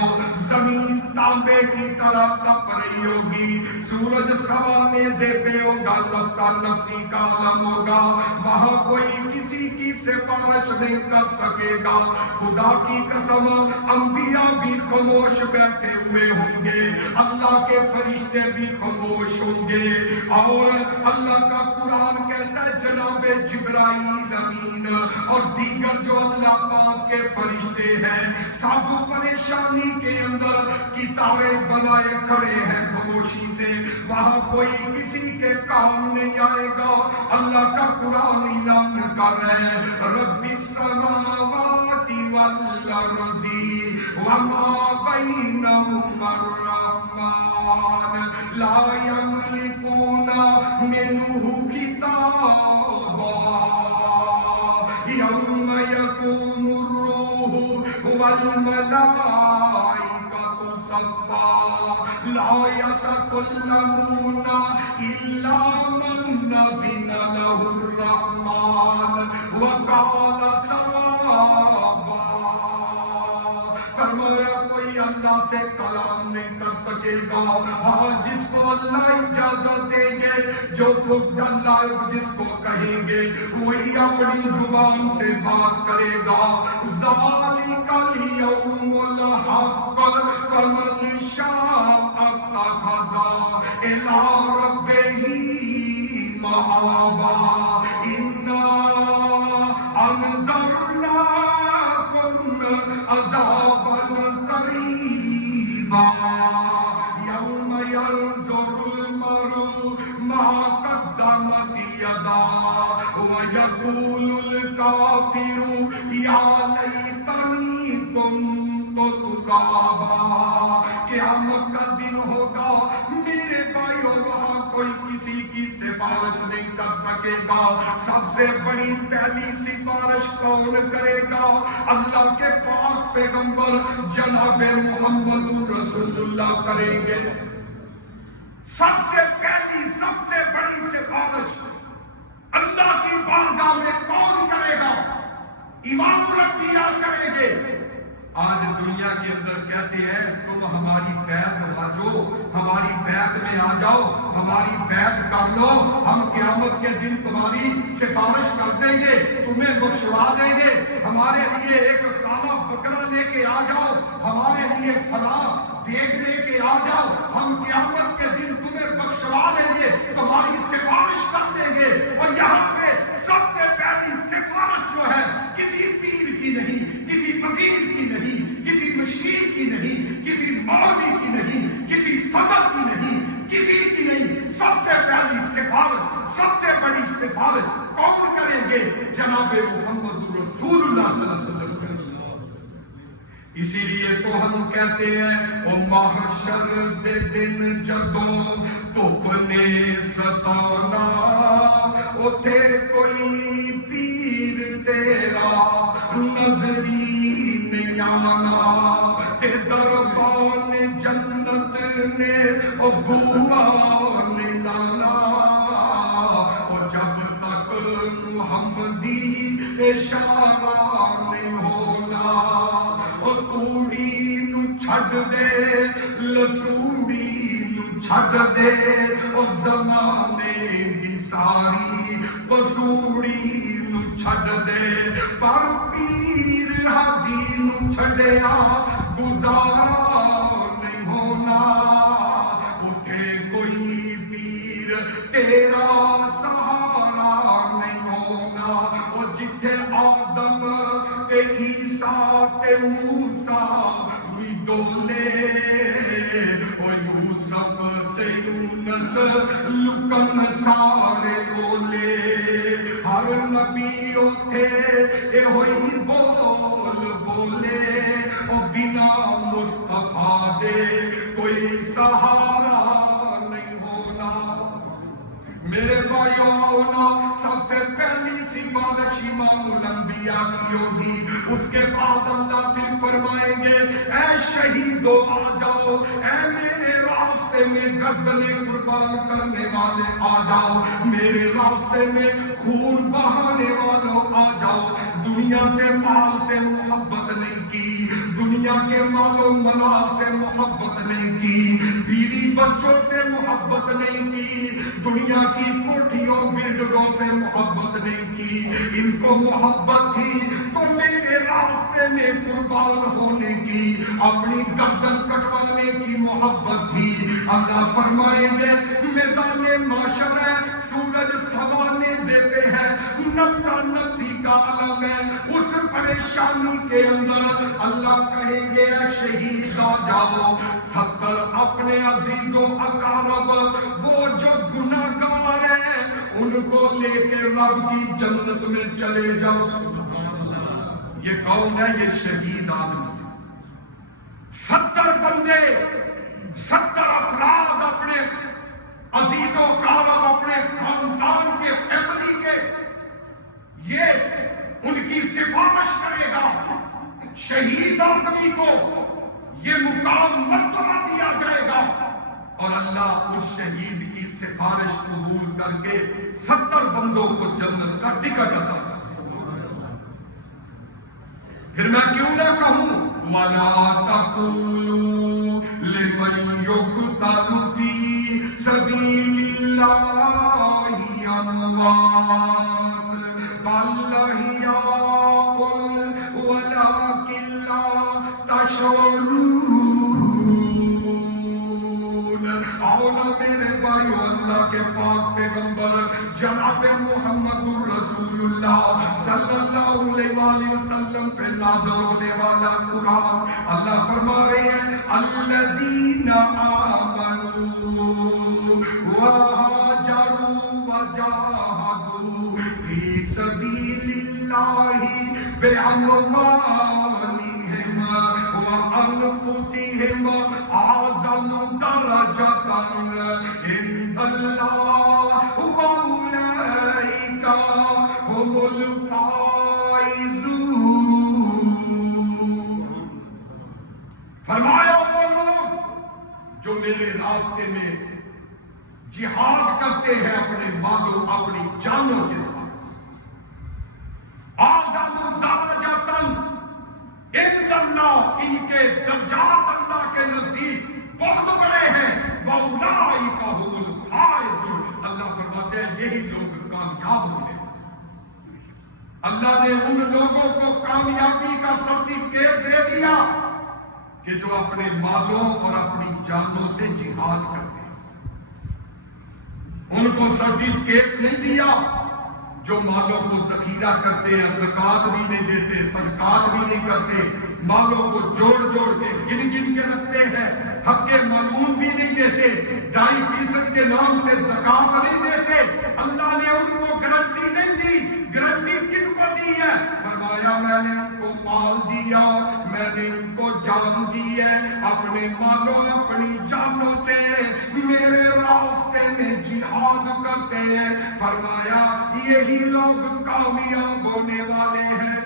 زمین تانبے کی طرح تپ رہی ہوگی، سورج سوا نیزے پہ ہوگا، نفسا نفسی کا عالم ہوگا، وہاں کوئی کسی کی سفارش نہیں کر سکے گا۔ خدا کی قسم انبیاء بھی خاموش بیٹھے ہوئے ہوں گے، اللہ کے فرشتے بھی خاموش ہوں گے، اور اللہ کا قرآن کہتا ہے جناب جبرائیل امین اور دیگر جو اللہ پاک کے فرشتے ہیں سب پریشانی کے اندر کتاریں بنائے کھڑے ہیں خاموشی سے، وہاں کوئی کسی کے کام نہیں آئے گا۔ اللہ کا قرآن اعلان کر رہے ہیں رب السماوات والارض وما بینہما الرحمن لا یملکون منہ کتابا یوم یقوم الروح والملائکۃ صفا لا یتکلمون الا من اذن له الرحمن وقال صوابا۔ فرمایا کوئی اللہ سے کلام نہیں کر سکے گا، ہاں جس کو اللہ اجازت دیں گے، جو اللہ جس کو کہیں گے وہی اپنی زبان سے بات کرے گا۔ ذالک الیوم الحق فمن شاء اتخذ الی ربہ مآبا انا انذرناکم عذابا قریبا یوم ینظر المرء ما قدمت یداہ ویقول الکافر یا لیتنی کنت ترابا۔ قیامت کا دن ہوگا میرے بھائیو، وہاں کوئی کسی کی سفارش نہیں کر سکے گا۔ سب سے بڑی پہلی سفارش کون کرے گا؟ اللہ کے پاک پیغمبر جناب محمد رسول اللہ کریں گے۔ سب سے پہلی سب سے بڑی سفارش اللہ کی بارگاہ میں کون کرے گا؟ امام الانبیاء کریں گے، آج دنیا کے اندر کہتے ہیں تم ہماری بیعت واجو، ہماری بیعت میں آ جاؤ، ہماری بیعت کر لو، ہم قیامت کے دن تمہاری سفارش کر دیں گے، تمہیں بخشوا دیں گے، ہمارے لیے ایک کالا بکرا لے کے آ جاؤ، ہمارے لیے فلاں دیکھ لے کے آ جاؤ، ہم قیامت کے دن تمہیں بخشوا لیں گے، تمہاری سفارش کر دیں گے۔ اور یہاں پہ سب سے پہلی سفارش جو ہے کسی پیر کی نہیں، کسی فقیر کی نہیں، کسی مشیر کی نہیں، کسی مولوی کی نہیں، کسی فقر کی نہیں، کسی کی نہیں، سب سے پہلی سفارش، سب سے بڑی سفارش کون کریں گے؟ جناب محمد رسول اللہ صلی اللہ علیہ وسلم کریں گے۔ اسی لیے تو ہم کہتے ہیں او محشر دے دن جدوں دھپ نے ستانا، اوتھے کوئی پیر تیرا نظری نہیں آنا، تے دربان جنت نے او بوا نہیں لانا، اور جب تک محمدی اشارہ نہیں ہونا، توڑی نو چھڈ دے لسوڑی نو چھڈ دے، اور زمانے دی ساری بسوڑی نو چھڈ دے، پر پیر ہادی نو چھڈیا گزارا نہیں ہونا، اٹھے کوئی پیر تیرا سہارا نہیں ہونا، اور جتھے آدم تے عیسیٰ تے موسیٰ وی ڈولے، او یوسف تے یونس لکن سارے بولے، ہر نبی اوتھے اے ہوئی بول بولے، او بنا مصطفیٰ دے کوئی سہارا نہیں ہونا۔ میرے بھائیوں ہونا سب سے پہلی سفارش امام الانبیاء کی ہوگی، اس کے بعد اللہ پھر فرمائیں گے اے شہیدو آ جاؤ، اے میرے راستے میں گردنیں قربان کرنے والے آ جاؤ، میرے راستے میں خون بہانے والوں آ جاؤ۔ دنیا سے مال سے محبت نہیں کی، دنیا کے مال و منال سے محبت نہیں کی، بیوی بچوں سے محبت نہیں کی، دنیا کی کوٹھیوں بلڈنگوں سے محبت نہیں کی، ان کو محبت تھی تو میرے راستے میں قربان ہونے کی، اپنی گردن کٹوانے کی محبت تھی۔ اللہ فرمائیں گے میدان معاشر ہے، سورج سوانے پہ ہے، نفسا نفسی کا عالم ہے، اس پریشانی کے اندر اللہ کہیں گے اے شہید آ جاؤ، 70 اپنے عزیز و اقارب وہ جو گناہگار ہیں ان کو لے کے رب کی جنت میں چلے جاؤ۔ یہ کون ہے؟ یہ شہید آدمی۔ 70 بندے، 70 افراد اپنے عزیز و اقارب، اپنے خاندان کے، فیملی کے، یہ ان کی سفارش کرے گا۔ شہید آدمی کو یہ مقام مرتبہ دیا جائے گا، اور اللہ اس شہید کی سفارش قبول کر کے 70 بندوں کو جنت کا ٹکٹ عطا کرے۔ پھر میں کیوں نہ کہوں وَلَا تَقُولُوا لِمَن يُقْتَلُ فِي سَبِيلِ اللَّهِ أَمْوَاتٌ بَلْ أَحْيَاءٌ وَلَٰكِن لَّا تَشْعُرُونَ۔ آؤ نا میرے بھائیو، اللہ کے پاک پیغمبر جناب محمد رسول اللہ صلی اللہ علیہ وآلہ وسلم پہ نازل ہونے والا قرآن، اللہ فرما رہے ہیں الذین آمنوا وہاجروا وجاہدوا فی سبیل اللہ بأموالہم وأنفسهم أعظم درجة عند الله وأولئك هم الفائزون۔ فرمایا وہ لوگ جو میرے راستے میں جہاد کرتے ہیں اپنے مالوں اپنی جانوں کے ساتھ، أعظم درجة عند الله، فَأُولَٰئِكَ هُمُ الْفَائِزُونَ۔ اللہ فرماتے ہیں یہی لوگ کامیاب ہونے۔ اللہ نے ان لوگوں کو کامیابی کا سرٹیفکیٹ دے دیا کہ جو اپنے مالوں اور اپنی جانوں سے جہاد کرتے ہیں۔ ان کو سرٹیفکیٹ نہیں دیا جو مالوں کو ذخیرہ کرتے ہیں، زکوٰۃ بھی نہیں دیتے، صدقات بھی نہیں کرتے، مالوں کو جوڑ جوڑ کے گن گن کے رکھتے ہیں، حق معلوم بھی نہیں دیتے، 2.5% کے نام سے زکوٰۃ نہیں دیتے۔ اللہ نے ان کو گارنٹی نہیں دی۔ گارنٹی کن کو دی ہے؟ فرمایا میں نے ان کو مال دیا، میں نے ان کو جان دی ہے، اپنے مالوں اپنی جانوں سے میرے راستے میں جہاد کرتے ہیں۔ فرمایا یہی لوگ کامیاب ہونے والے ہیں۔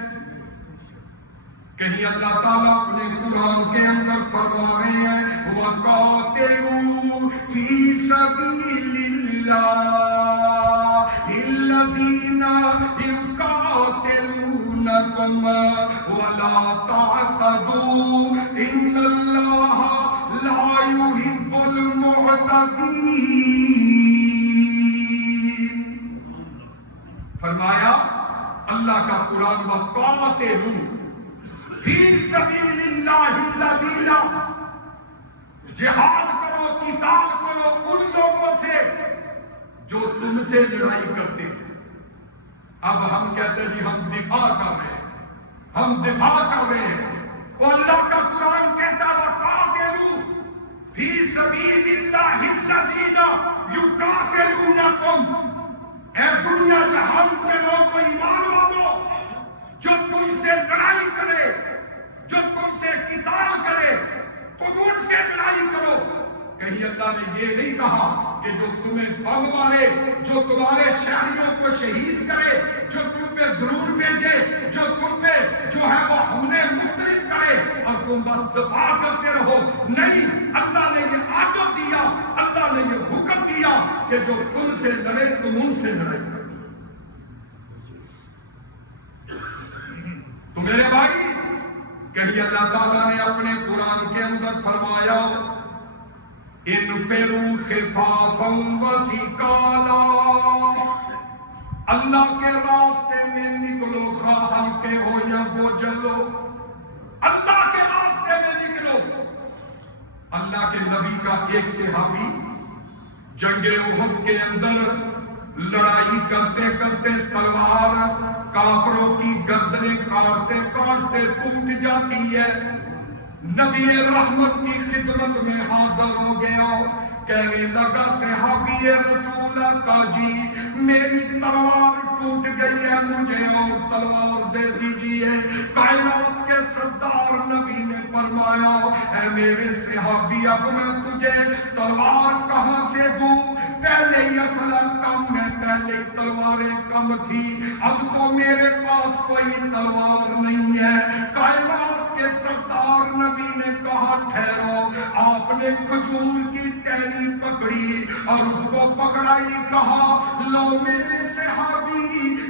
کہیں اللہ تعالیٰ اپنے قرآن کے اندر فرما رہے ہیں وَقَاتِلُوا فِي سَبِيلِ اللَّهِ الَّذِينَ يُقَاتِلُونَكُمْ وَلَا تَعْتَدُوا إِنَّ اللَّهَ لَا يُحِبُّ الْمُعْتَدِينَ۔ فرمایا اللہ کا قرآن وَقَاتِلُوا فی سبیل اللہ الذین، جہاد کرو، قتال کرو ان لوگوں سے جو تم سے لڑائی کرتے ہیں۔ اب ہم کہتے ہیں جی ہم دفاع کر رہے ہیں، ہم دفاع کر رہے ہیں، اور اللہ کا قرآن کہتا ہے وَقَاتِلُوا فی سبیل اللہ الذین یقاتلونکم۔ اے دنیا جہان کے لوگوں، ایمان والو، جو تم سے لڑائی کرے، جو تم سے قتال کرے، تم ان سے لڑائی کرو۔ کہیں اللہ نے یہ نہیں کہا کہ جو تمہیں بم مارے، جو تمہارے شہریوں کو شہید کرے، جو تم پہ درود بھیجے، جو تم پہ جو ہے وہ حملے مختلف کرے اور تم بس دفاع کرتے رہو۔ نہیں، اللہ نے یہ آرڈر دیا، اللہ نے یہ حکم دیا کہ جو تم سے لڑے تم ان سے لڑائی کرو۔ تو میرے بھائی، کہیں اللہ تعالیٰ نے اپنے قرآن کے اندر فرمایا انفروا خفافا وثقالا، اللہ کے راستے میں نکلو، خواہ ہلکے ہو یا بوجھل ہو، اللہ کے راستے میں نکلو۔ اللہ کے نبی کا ایک صحابی جنگ احد کے اندر لڑائی کرتے کرتے تلوار کافروں کی گردنیں کاٹتے کاٹتے ٹوٹ جاتی ہے۔ نبی رحمت کی خدمت میں حاضر ہو گیا، کہنے لگا صحابی رسول کا جی میری تلوار ٹوٹ گئی ہے، مجھے اور تلوار دے دیجیے۔ کائنات کے سردار نبی نے فرمایا اے میرے صحابی اب میں تجھے تلوار کہاں سے دوں؟ پہلے ہی اسلحہ کم ہے، پہلے ہی تلواریں کم تھی، اب تو میرے پاس کوئی تلوار نہیں ہے۔ کائنات کے سردار نبی نے کہا ٹھہرو۔ آپ نے کھجور کی ٹہنی پکڑی اور اس کو پکڑائی، کہا لو میرے صحابی،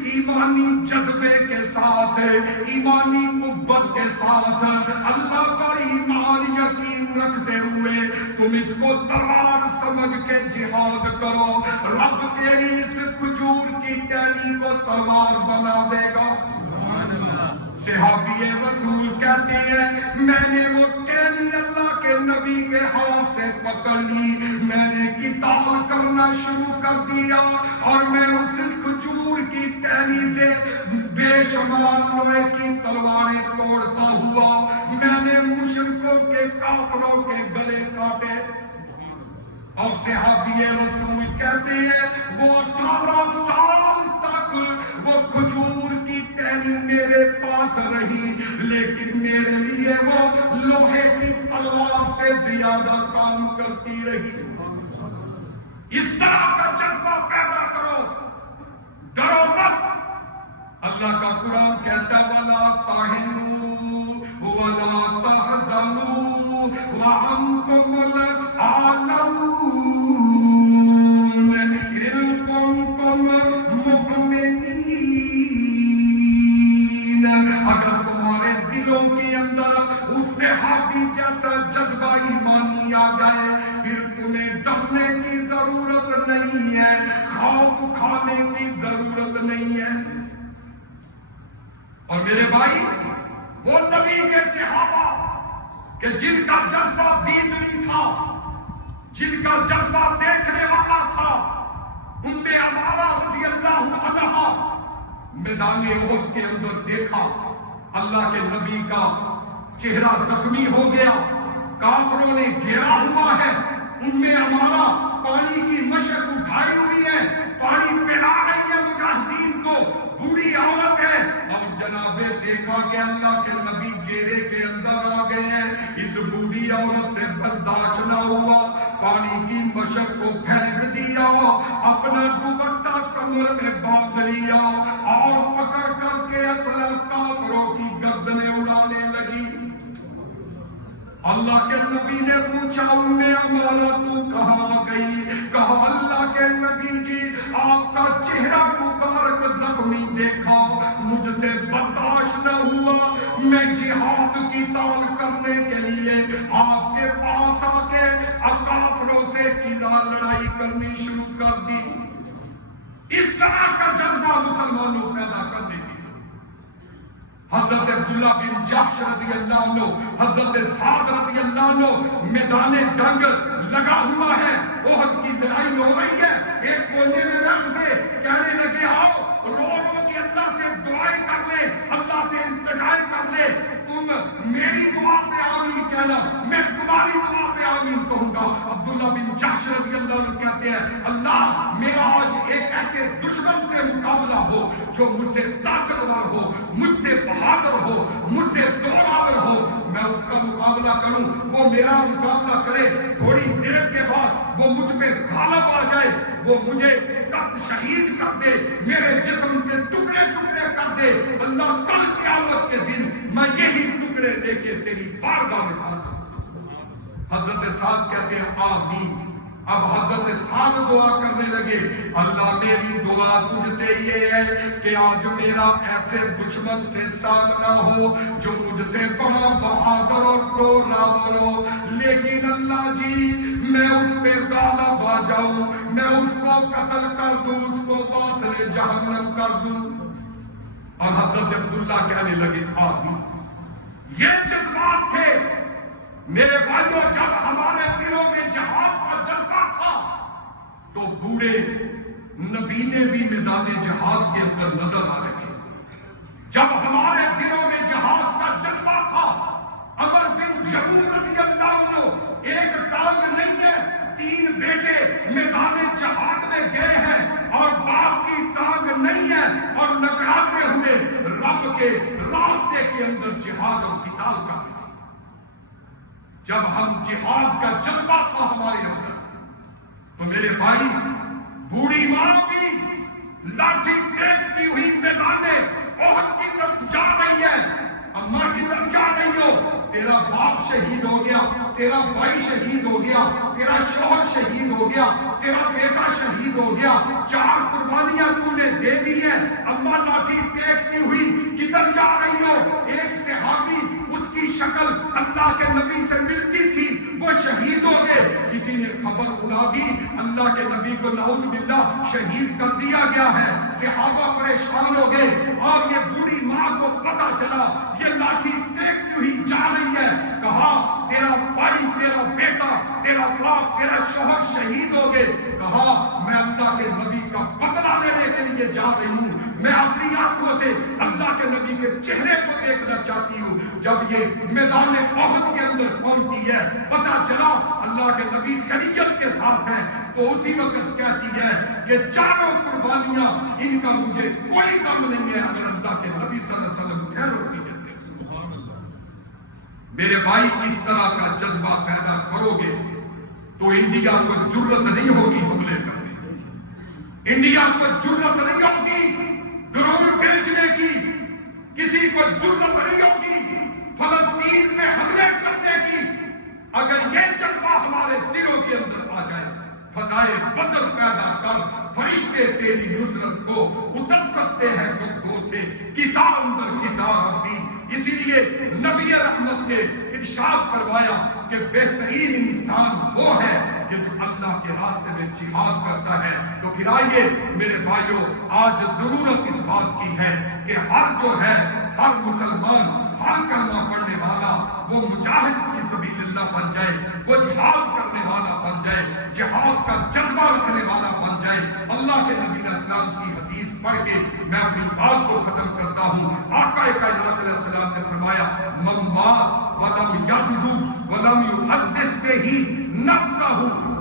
ایمانی جذبے کے ساتھ، ایمانی قوت کے ساتھ، اللہ کا ایمان یقین رکھتے ہوئے تم اس کو تلوار سمجھ کے جہاد کرو، رب تیری اس کھجور کی ٹہنی کو تلوار بنا دے گا۔ صحابی رسول کہتے ہیں میں نے وہ ٹہنی اللہ کے نبی کے ہاتھ سے پکڑ لی، میں نے قتال کرنا شروع کر دیا اور میں اس کھجور کی ٹہنی سے بے شمار لوہے کی تلواریں توڑتا ہوا میں نے مشرکوں کے کافروں کے گلے کاٹے۔ اور صحابی رسول کہتے ہیں وہ 18 سال تک وہ کھجور کی ٹہنی میرے پاس رہی، لیکن میرے لیے وہ لوہے کی تلوار سے زیادہ کام کرتی رہی۔ اس طرح کا جذبہ پیدا کرو، ڈرو مت۔ اللہ کا قرآن کہتا ہے وَلَا تَهِنُوا وَلَا تَحْزَنُوا وَأَنْتُمُ الْأَعْلَوْنَ إِن كُنتُمْ مُؤْمِنِينَ۔ اگر تمہارے دلوں کے اندر اس صحابی جیسا جذبہ ایمانی آ جائے، پھر تمہیں ڈرنے کی ضرورت نہیں ہے، خوف کھانے کی ضرورت نہیں ہے۔ اور میرے بھائی، وہ نبی کے صحابہ کہ جن کا جذبہ دیدنی تھا، جن کا جذبہ دیکھنے والا تھا، ام عمارہ رضی اللہ عنہا میدان احد کے اندر دیکھا اللہ کے نبی کا چہرہ زخمی ہو گیا، کافروں نے گھیرا ہوا ہے، ام عمارہ پانی کی مشک اٹھائی ہوئی ہے، پانی پلا رہی ہے مجاہدین کو، بوڑھی عورت ہے، اور جناب دیکھا کہ اللہ کے نبی گھیرے کے اندر آ گئے ہیں، اس بوڑھی عورت سے برداشت نہ ہوا، پانی کی مشک کو پھینک دیا، اپنا دوپٹہ کمر میں باندھ لیا اور پکڑ کر کے اسلحہ کافروں کی گردنیں اڑانے لگی۔ اللہ کے نبی نے پوچھا ام عمارہ تو کہاں گئی؟ کہا اللہ کے نبی جی آپ کا چہرہ مبارک زخمی دیکھا، مجھ سے برداشت نہ ہوا، میں جہاد کی تال کرنے کے لیے آپ کے پاس آ کے کافروں سے لڑائی کرنی شروع کر دی۔ اس طرح کا جذبہ مسلمانوں پیدا کرنے کی حضرت عبداللہ بن جحش رضی اللہ عنہ، حضرت سعد رضی اللہ عنہ، میدان جنگ لگا ہوا ہے، احد کی لڑائی ہو رہی ہے، ایک کونے میں بیٹھ گئے، کہنے لگے آؤ رو رو کے اللہ سے دعائیں کر لے، اللہ سے التجائیں کر لے، تم میری دعا پہ آمین کہنا، میں تمہاری دعا پہ آمین کہوں گا۔ عبداللہ بن جحش رضی اللہ عنہ کہتے ہیں اللہ میرا آج ایک ایسے دشمن سے مقابلہ ہو جو مجھ سے طاقتور ہو، مجھ سے بہادر ہو، مجھ سے زوراور ہو، میں اس کا مقابلہ کروں، وہ میرا مقابلہ کرے، تھوڑی دیر کے بعد وہ مجھ پہ غالب آ جائے، وہ مجھے شہید کر دے، میرے جسم کے ٹکڑے ٹکڑے کر دے، اللہ کل قیامت کے دن میں یہی ٹکڑے لے کے تیری بارگاہ میں حاضر ہوں۔ حضرت سعد کہتے ہیں آمین۔ اب حضرت سعد دعا کرنے لگے اللہ میری دعا تجھ سے یہ ہے کہ آج میرا ایسے دشمن سے سامنا ہو جو مجھ سے بڑا بہادر اور زوراور ہو، لیکن اللہ جی میں اس پہ غالب آ جاؤں، میں اس کو قتل کر دوں، اس کو واصل جہنم کر دوں۔ اور حضرت عبداللہ کہنے لگے آمین۔ یہ جذبات تھے میرے بھائیوں، جب ہمارے دلوں میں جہاد کا جذبہ تھا تو بوڑھے نبی نے بھی میدان جہاد کے اندر نظر آ رہے ہیں۔ جب ہمارے دلوں میں جہاد کا جذبہ تھا، عمر بن جموح رضی اللہ عنہ، ایک ٹانگ نہیں ہے، 3 بیٹے میدان جہاد میں گئے ہیں اور باپ کی ٹانگ نہیں ہے، اور لگڑاتے ہوئے رب کے راستے کے اندر جہاد اور قتال کر رہے ہیں۔ جب ہم جہاد کا جذبہ تھا ہمارے اندر تو میرے بھائی بوڑھی ماں بھی لاٹھی ٹیکتی ہوئی میدان احد کی طرف جا رہی ہے، اماں کی طرف جا رہی ہو، تیرا باپ شہید ہو گیا، تیرا بھائی شہید ہو گیا، تیرا شوہر شہید ہو گیا، تیرا بیٹا شہید ہو گیا، 4 قربانیاں تو نے دے دی ہیں، اماں لاٹھی ٹیکتی ہوئی کدھر جا رہی ہو؟ ایک صحابی اس کی شکل اللہ کے نبی سے ملتی تھی، وہ شہید ہو گئے، کسی نے خبر اڑا دی اللہ کے نبی کو نعوذ باللہ شہید کر دیا گیا ہے، صحابہ پریشان ہو گئے، اور یہ بوڑھی ماں کو پتا چلا یہ لاٹھی ٹیکتی ہوئی جا رہی ہے، کہا تیرا بھائی، تیرا بیٹا، تیرا باپ، تیرا شوہر شہید ہو گئے، کہا میں اللہ کے نبی کا بدلہ لینے کے لیے جا رہی ہوں، میں اپنی آنکھوں سے اللہ کے نبی کے چہرے کو دیکھنا چاہتی ہوں۔ جب یہ میدان احد کے اندر پہنچتی ہے، پتا چلا اللہ کے نبی خیریت کے ساتھ ہیں، تو اسی وقت کہتی ہے کہ 4 قربانیاں ان کا مجھے کوئی غم نہیں ہے اگر اللہ کے نبی صلی اللہ علیہ وسلم خیر ہوتی ہے۔ میرے بھائی اس طرح کا جذبہ پیدا کرو گے تو انڈیا کو جرت نہیں ہوگی حملے کرنے کی، انڈیا کو جرت نہیں ہوگی ڈرون بھیجنے کی، کسی کو جرت نہیں ہوگی فلسطین میں حملے کرنے کی۔ اگر یہ جذبہ ہمارے دلوں کے اندر آ جائے، فضائے بدر پیدا کر، فرشتے تیری نصرت کو اتر سکتے ہیں گردوں سے، کتاب اندر کتاب ربی۔ اسی لیے نبی رحمت کے ارشاد فرمایا کہ بہترین انسان وہ ہے کہ جو اللہ کے راستے میں جہاد کرتا ہے۔ تو پھر آئیے میرے بھائیوں، آج ضرورت اس بات کی ہے کہ ہر مسلمان، ہر کلمہ پڑھنے والا وہ مجاہد فی سبیل اللہ بن جائے، وہ جہاد کرنے والا بن جائے، جہاد کا جذبہ رکھنے والا بن جائے۔ اللہ کے نبی علیہ السلام کی حدیث پڑھ کے میں اپنی بات کو ختم کرتا ہوں۔ آقا کائنات علیہ السلام نے فرمایا من مات ولم یغزو ولم یحدث بہ نفسہ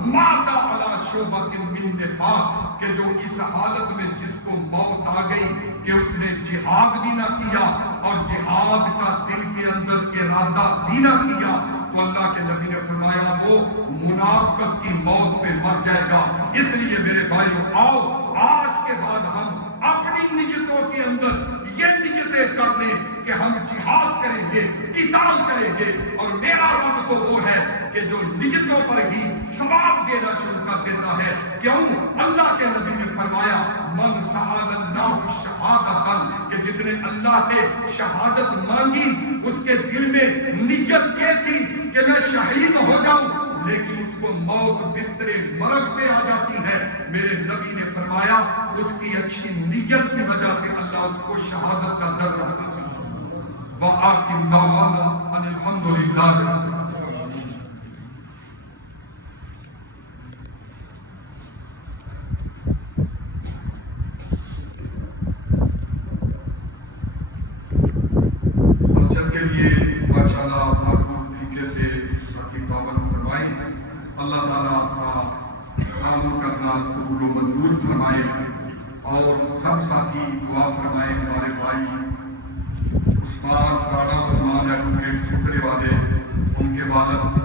مات علی شعبۃ من نفاق، کہ جو اس حالت میں جس کو موت آ گئی کہ اس نے جہاد بھی نہ کیا اور جہاد کا دل کے اندر ارادہ بھی نہ کیا، تو اللہ کے نبی نے فرمایا وہ منافقت کی موت پہ مر جائے گا۔ اس لیے میرے بھائیوں، آؤ آج کے بعد ہم اپنی نیتوں کے اندر یہ نیتیں کر لیں کہ ہم جہاد کریں گے، قتال کریں گے، اور میرا رب تو وہ ہے کہ جو نیتوں پر ہی ثواب دینا شروع کر دیتا ہے۔ کیوں؟ اللہ کے نبی نے فرمایا من سأل اللہ شہادۃ، کہ جس نے اللہ سے شہادت مانگی، اس کے دل میں نیت یہ تھی کہ میں شہید ہو جاؤں، لیکن اس کو موت بستر مرگ پہ آ جاتی ہے، میرے نبی نے فرمایا اس کی اچھی نیت کی وجہ سے اللہ اس کو شہادت کا درجہ عطا کرتا ہے۔ وآخر دعوانا ان الحمد للہ۔ مسجد کے لیے ماشاءاللہ بھرپور طریقے سے رقیب پابند فرمائی، اللہ تعالیٰ آپ کا تعامل کرنا قبول و منظور فرمائے، اور سب ساتھی دعا فرمائے۔ ہمارے بھائی عثمان رانا عثمان ایڈوکیٹ شکرے والے، ان کے والد